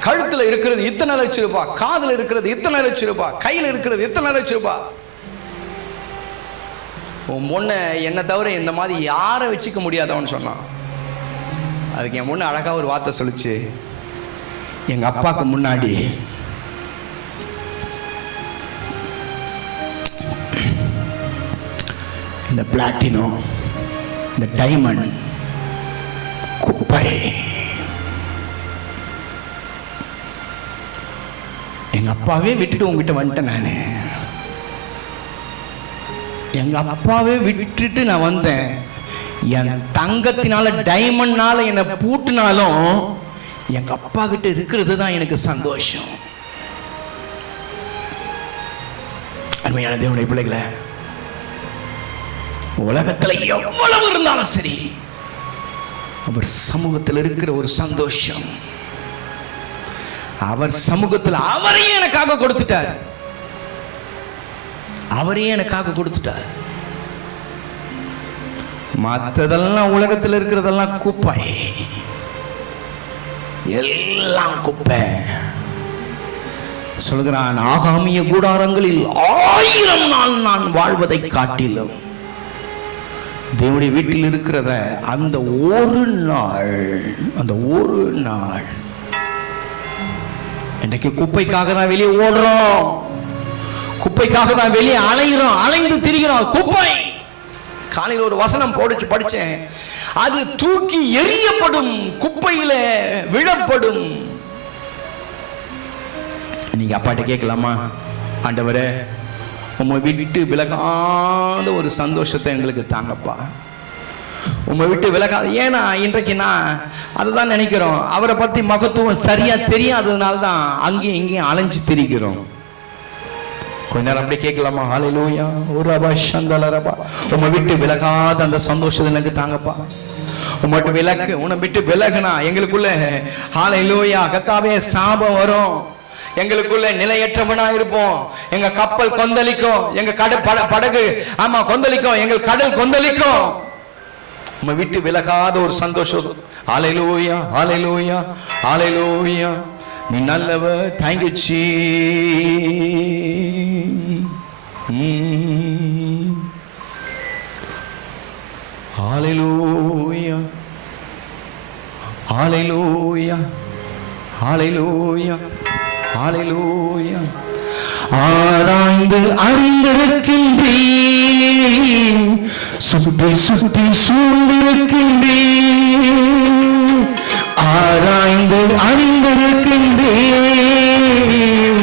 கழுத்தில் இருக்கிறது இத்தனை லட்சம் ரூபாய், காதில் இருக்கிறது இத்தனை லட்சம் ரூபாய், கையில் இருக்கிறது இத்தனை லட்சம் ரூபாய். உன் பொண்ணை என்னை தவிர இந்த மாதிரி யாரை வச்சுக்க முடியாதவன்னு சொன்னான். அதுக்கு என் பொண்ணு அழகாக ஒரு வார்த்தை சொல்லிச்சு, எங்கள் அப்பாவுக்கு முன்னாடி இந்த பிளாட்டினம், இந்த டைமண்ட் குப்பை. எங்க அப்பாவே விட்டுட்டு உங்ககிட்ட வந்துட்டேன். நான் எங்க அப்பாவே விட்டுட்டு நான் வந்தேன். என் தங்கத்தினால டைமண்ட்னால என்னை பூட்டினாலும் எங்க அப்பா கிட்ட இருக்கிறது தான் எனக்கு சந்தோஷம். அருமையான தேவனுடைய பிள்ளைகளை, உலகத்துல எவ்வளவு இருந்தாலும் சரி, அவர் சமூகத்தில் இருக்கிற ஒரு சந்தோஷம், அவர் சமூகத்தில் அவரையே எனக்காக கொடுத்துட்டார். அவரையே எனக்காக கொடுத்துட்டார். மற்றதெல்லாம் உலகத்தில் இருக்கிறதெல்லாம் குப்பை, எல்லாம் குப்பை. சொல்கிறான், ஆகாமிய கூடாரங்களில் 1000 நாள் நான் வாழ்வதை காட்டிலும் தேவனுடைய வீட்டில் இருக்கிறத அந்த ஒரு நாள் இன்னைக்கு குப்பைக்காக தான் வெளியே ஓடுறோம், குப்பைக்காக தான் வெளியே அலைகிறோம், அலைந்து திரிகிறோம். குப்பை. காலையில் ஒரு வசனம் படிச்சேன், அது தூக்கி எறியப்படும், குப்பையில விழப்படும். நீங்க அப்பாட்ட கேட்கலாமா, ஆண்டவரே உம்மை விட்டு விலகாத ஒரு சந்தோஷத்தை எங்களுக்கு தாங்கப்பா, உம்மை விட்டு விலகாத. ஏன்னா இன்றைக்கு நான் அதுதான் நினைக்கிறோம், அவரை பத்தி மகத்துவம் சரியா தெரியாததுனால தான் அங்கேயும் இங்கேயும் அலைஞ்சு திரிக்கிறோம். கொஞ்ச நேரம் அப்படியே கேட்கலாமா? ஹல்லேலூயா. ரபா சந்தல ரபா. உம்மை விட்டு விலகாத அந்த சந்தோஷத்தை எனக்கு தாங்கப்பா. உன்னை விட்டு விலகுனா எங்களுக்குள்ள ஹல்லேலூயா கர்த்தாவே சாபம் வரும், எங்களுக்குள்ள நிலையற்றவனா இருப்போம், எங்க கப்பல் கொந்தளிக்கும், எங்க படகு ஆமா கொந்தளிக்கும், எங்கள் கடல் கொந்தளிக்கும். உம்மை விட்டு விலகாத ஒரு சந்தோஷம். ஹல்லேலூயா ஹல்லேலூயா ஹல்லேலூயா. நீ நல்லவர். தேங்க் யூ ஜீ. ஹல்லேலூயா ஹல்லேலூயா ஹல்லேலூயா ஹல்லேலூயா. ஆராய்ந்து அறிந்திருக்கின்றேன், சுற்றி சுற்றி சூழ்ந்திருக்கின்றேன். ஆராய்ந்து அறிந்திருக்கின்றேன்,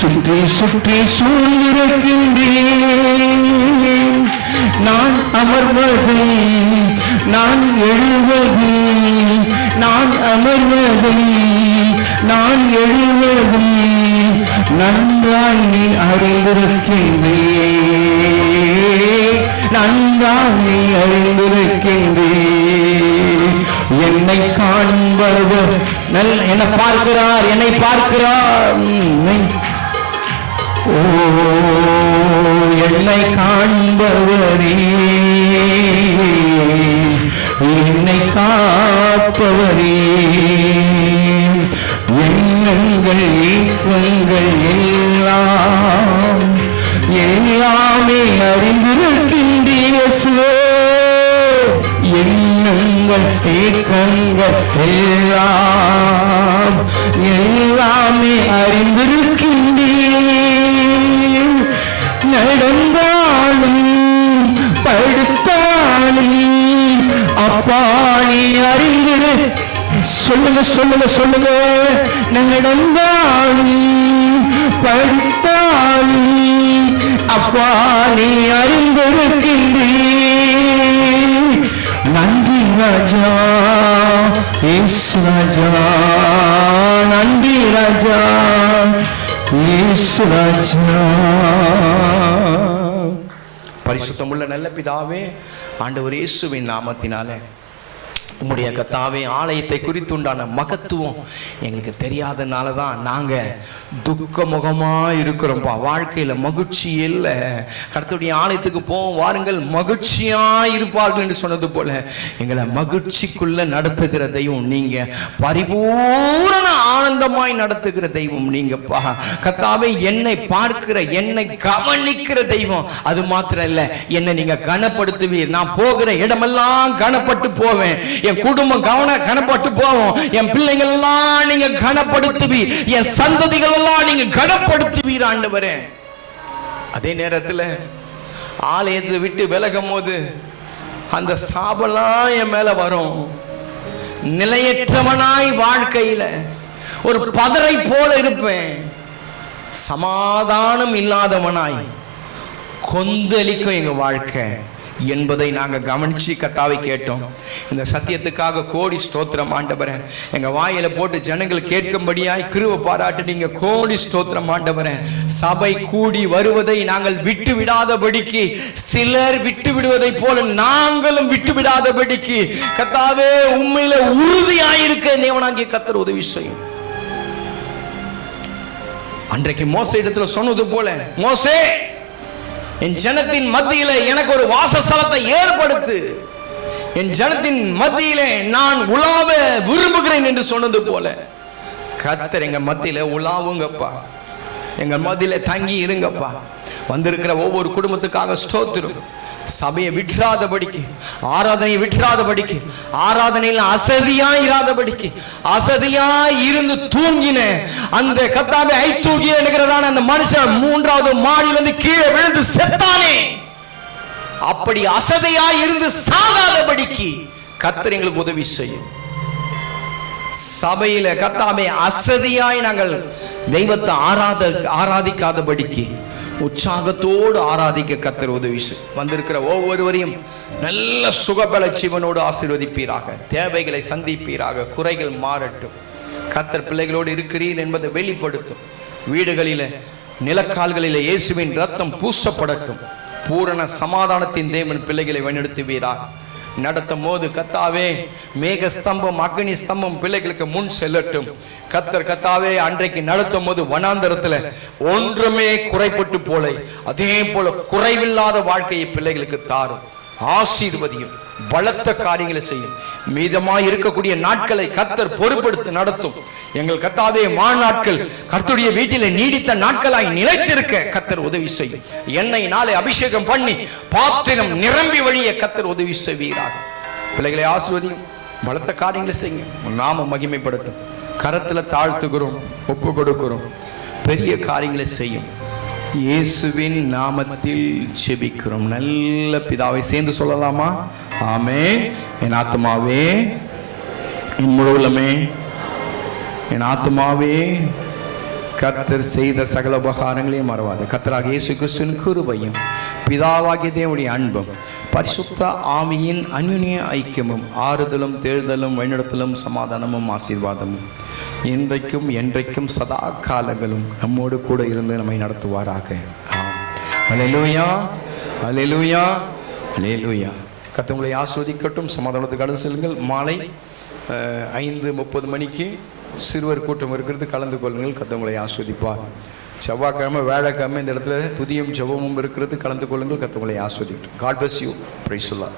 சுற்றி சுற்றி சூழ்ந்திருக்கின்றேன். நான் அமர்வது, நான் எழுவது, நான் அமர்வது, நான் எழுவது நன்றாய் நீ அறிந்திருக்கின்றேன், நன்றாய் நீ அறிந்திருக்கின்றேன். என்னை காண்பவர் என்னை பார்க்கிறார், என்னை பார்க்கிறார். ஓ என்னை காண்பவரே, என்னை காப்பவரே, எண்ணங்கள் ஏக்கங்கள் எல்லாம் எல்லாமே அறிந்திருக்கின்றீரே. எண்ணங்கள் ஏக்கங்கள் எல்லாம் எல்லாமே அறிந்திருக்கின்றீர். நடந்தாலும் படுத்தாலும் அப்பா நீ அறிந்திரு. சொல்லுங்க சொல்லுங்க சொல்லுங்க. நடந்தாலும் படுத்தாலும் அப்பா நீ அறிந்திருக்கின்றீ. நன்றி ராஜா இயேசு ராஜா, நன்றி ராஜா இயேசு ராஜா. பரிசுத்தமுள்ள நல்ல பிதாவே, ஆண்டவர் இயேசுவின் நாமத்தினாலே உம்முடைய கர்த்தாவே ஆலயத்தை குறித்துண்டான மகத்துவம் எங்களுக்கு தெரியாதனால தான் நாங்கள் துக்க முகமாக இருக்கிறோம்ப்பா. வாழ்க்கையில் மகிழ்ச்சி இல்லை. கர்த்தருடைய ஆலயத்துக்கு போவோம் வாருங்கள், மகிழ்ச்சியாக இருப்பார்கள் என்று சொன்னது போல எங்களை மகிழ்ச்சிக்குள்ளே நடத்துகிற தெய்வம் நீங்கள், பரிபூரண ஆனந்தமாய் நடத்துகிற தெய்வம் நீங்கப்பா. கர்த்தாவே என்னை பார்க்கிற, என்னை கவனிக்கிற தெய்வம். அது மாத்திரம் இல்லை, என்னை நீங்கள் கனப்படுத்துவீர். நான் போகிற இடமெல்லாம் கனப்பட்டு போவேன். என் குடும்பம் கனப்பட்டு போவோம். என் பிள்ளைகள் எல்லாம் நீங்க கனப்படுத்துவீர். என் சந்ததிகள் எல்லாம் நீங்க கனப்படுத்துவீர் ஆண்டவரே. அதே நேரத்தில் ஆலயத்தை விட்டு விலகும் போது அந்த சாபெல்லாம் என் மேல வரும். நிலையற்றவனாய் வாழ்க்கையில ஒரு பதரை போல இருப்பேன். சமாதானம் இல்லாதவனாய் கொந்தளிக்கும் எங்க வாழ்க்கை என்பதை நாங்கள் கவனிச்சு கர்த்தாவை கேட்டோம். இந்த சத்தியத்துக்காக கோடி ஸ்தோத்திரம் ஆண்டவரே. எங்க வாயில போட்டு ஜனங்கள் கேட்கும்படியாய் கிருபை பாராட்டுனீங்க. கோடி ஸ்தோத்திரம் ஆண்டவரே. சபை கூடி வருவதை நாங்கள் விட்டு விடாதபடிக்கு, சிலர் விட்டு விடுவதை போல நாங்களும் விட்டு விடாதபடிக்கு கர்த்தாவே உண்மையில உறுதியாயிருக்க தேவனாகிய கர்த்தர் உதவி செய்யும். அன்றைக்கு மோசே இடத்துல சொன்னது போல, மோசே என் ஜனத்தின் மத்தியில எனக்கு ஒரு வாசஸ்தலத்தை ஏற்படுத்து, என் ஜனத்தின் மத்தியிலே நான் உலாவ விரும்புகிறேன் என்று சொன்னது போல கர்த்தர் எங்க மத்தியில உலாவுங்கப்பா, எங்க மத்தியில தங்கி இருங்கப்பா. வந்திருக்கிற ஒவ்வொரு குடும்பத்துக்காக ஸ்தோத்திரம். சபையை விட்டுறாதபடிக்கு, ஆராதனையை விட்டுறாதபடிக்கு, ஆராதனையில் அசதியாய் இராதபடிக்கு, அசதியாய் இருந்து தூங்கின அந்த கர்த்தாவே ஐத்தூகிய என்கிறதான அந்த மனுஷன் 3வது மாடியிலிருந்து கீழே விழுந்து செத்தானே, அப்படி அசதியாய் இருந்து சாகாதபடிக்கு கர்த்தர் எங்களுக்கு உதவி செய்யும். சபையில கர்த்தாவே அசதியாய் நாங்கள் தெய்வத்தை ஆராதிக்காதபடிக்கு உற்சாகத்தோடு ஆராதிக்க கர்த்தர் உதவி செய்யும். வந்திருக்கிற ஒவ்வொருவரையும் நல்ல சுகபல ஜீவனோடு ஆசீர்வதிப்பீராக. தேவைகளை சந்திப்பீராக. குறைகள் மாறட்டும். கர்த்தர் பிள்ளைகளோடு இருக்கிறீர் என்பதை வெளிப்படுத்தும். வீடுகளில நிலக்கால்களில இயேசுவின் ரத்தம் பூசப்படட்டும். பூரண சமாதானத்தின் தேவன் பிள்ளைகளை வழிநடத்துவீராக. நடத்தும் போது கர்த்தாவே மேக ஸ்தம்பம், அக்னி ஸ்தம்பம் பிள்ளைகளுக்கு முன் செல்லட்டும். கர்த்தாவே அன்றைக்கு நடத்தும் போது வனாந்தரத்துல ஒன்றுமே குறைப்பட்டு போல, அதே போல குறைவில்லாத வாழ்க்கையை பிள்ளைகளுக்கு தாரும். ஆசீர்வதியும். பலத்த காரியங்களை செய்யும். மீதமாய் இருக்கக்கூடிய நாட்களை கர்த்தர் பொறுப்படுத்தி நடத்தும். எங்கள் கர்த்தாவே மாநாட்கள் கர்த்தருடைய வீட்டிலே நீடித்த நாட்களாய் நிலைத்திருக்க கர்த்தர் உதவி செய்யும். எண்ணெய் நாளை அபிஷேகம் பண்ணி பாத்திரம் நிரம்பி வழிய கர்த்தர் உதவி செய்வீராக. பிள்ளைகளை ஆசீர்வதியும். பலத்த காரியங்களை செய்யும். நாம மகிமைப்படட்டும். கரத்துல தாழ்த்துகிறோம், ஒப்பு கொடுக்கிறோம். பெரிய காரியங்களை செய்யும். இயேசுவின் நாமத்தில் ஜெபிக்கிறோம் நல்ல பிதாவை. சேர்ந்து சொல்லலாமா? ஆமென். என் ஆத்துமாவே, என் முழுவதுமே, என் ஆத்துமாவே கர்த்தர் செய்த சகல உபகாரங்களையும் மறவாது. கர்த்தராகிய இயேசு கிறிஸ்துவின் கிருபையும் பிதாவாகிய தேவனுடைய அன்பும் பரிசுத்த ஆவியின் அன்யோன்ய ஐக்கியமும் ஆறுதலும் தேர்தலும் வழிநடத்தலும் சமாதானமும் ஆசீர்வாதமும் இன்றைக்கும் என்றைக்கும் சதா காலங்களும் நம்மோடு கூட இருந்து நம்மை நடத்துவாராக. அல்லேலூயா, அல்லேலூயா, அல்லேலூயா. கர்த்தர் உங்களை ஆசீர்வதிக்கட்டும். சமாதானத்துக்கு கடந்து செல்லுங்கள். மாலை 5:30 மணிக்கு சிறுவர் கூட்டம் இருக்கிறது, கலந்து கொள்ளுங்கள். கர்த்தர் உங்களை ஆசீர்வதிப்பார். செவ்வாய்க்கிழமை வியாழக்கிழமை இந்த இடத்துல துதியும் ஜெபமும் இருக்கிறது, கலந்து கொள்ளுங்கள். கர்த்தர் உங்களை ஆசீர்வதிக்கட்டும். God bless you. Praise the Lord.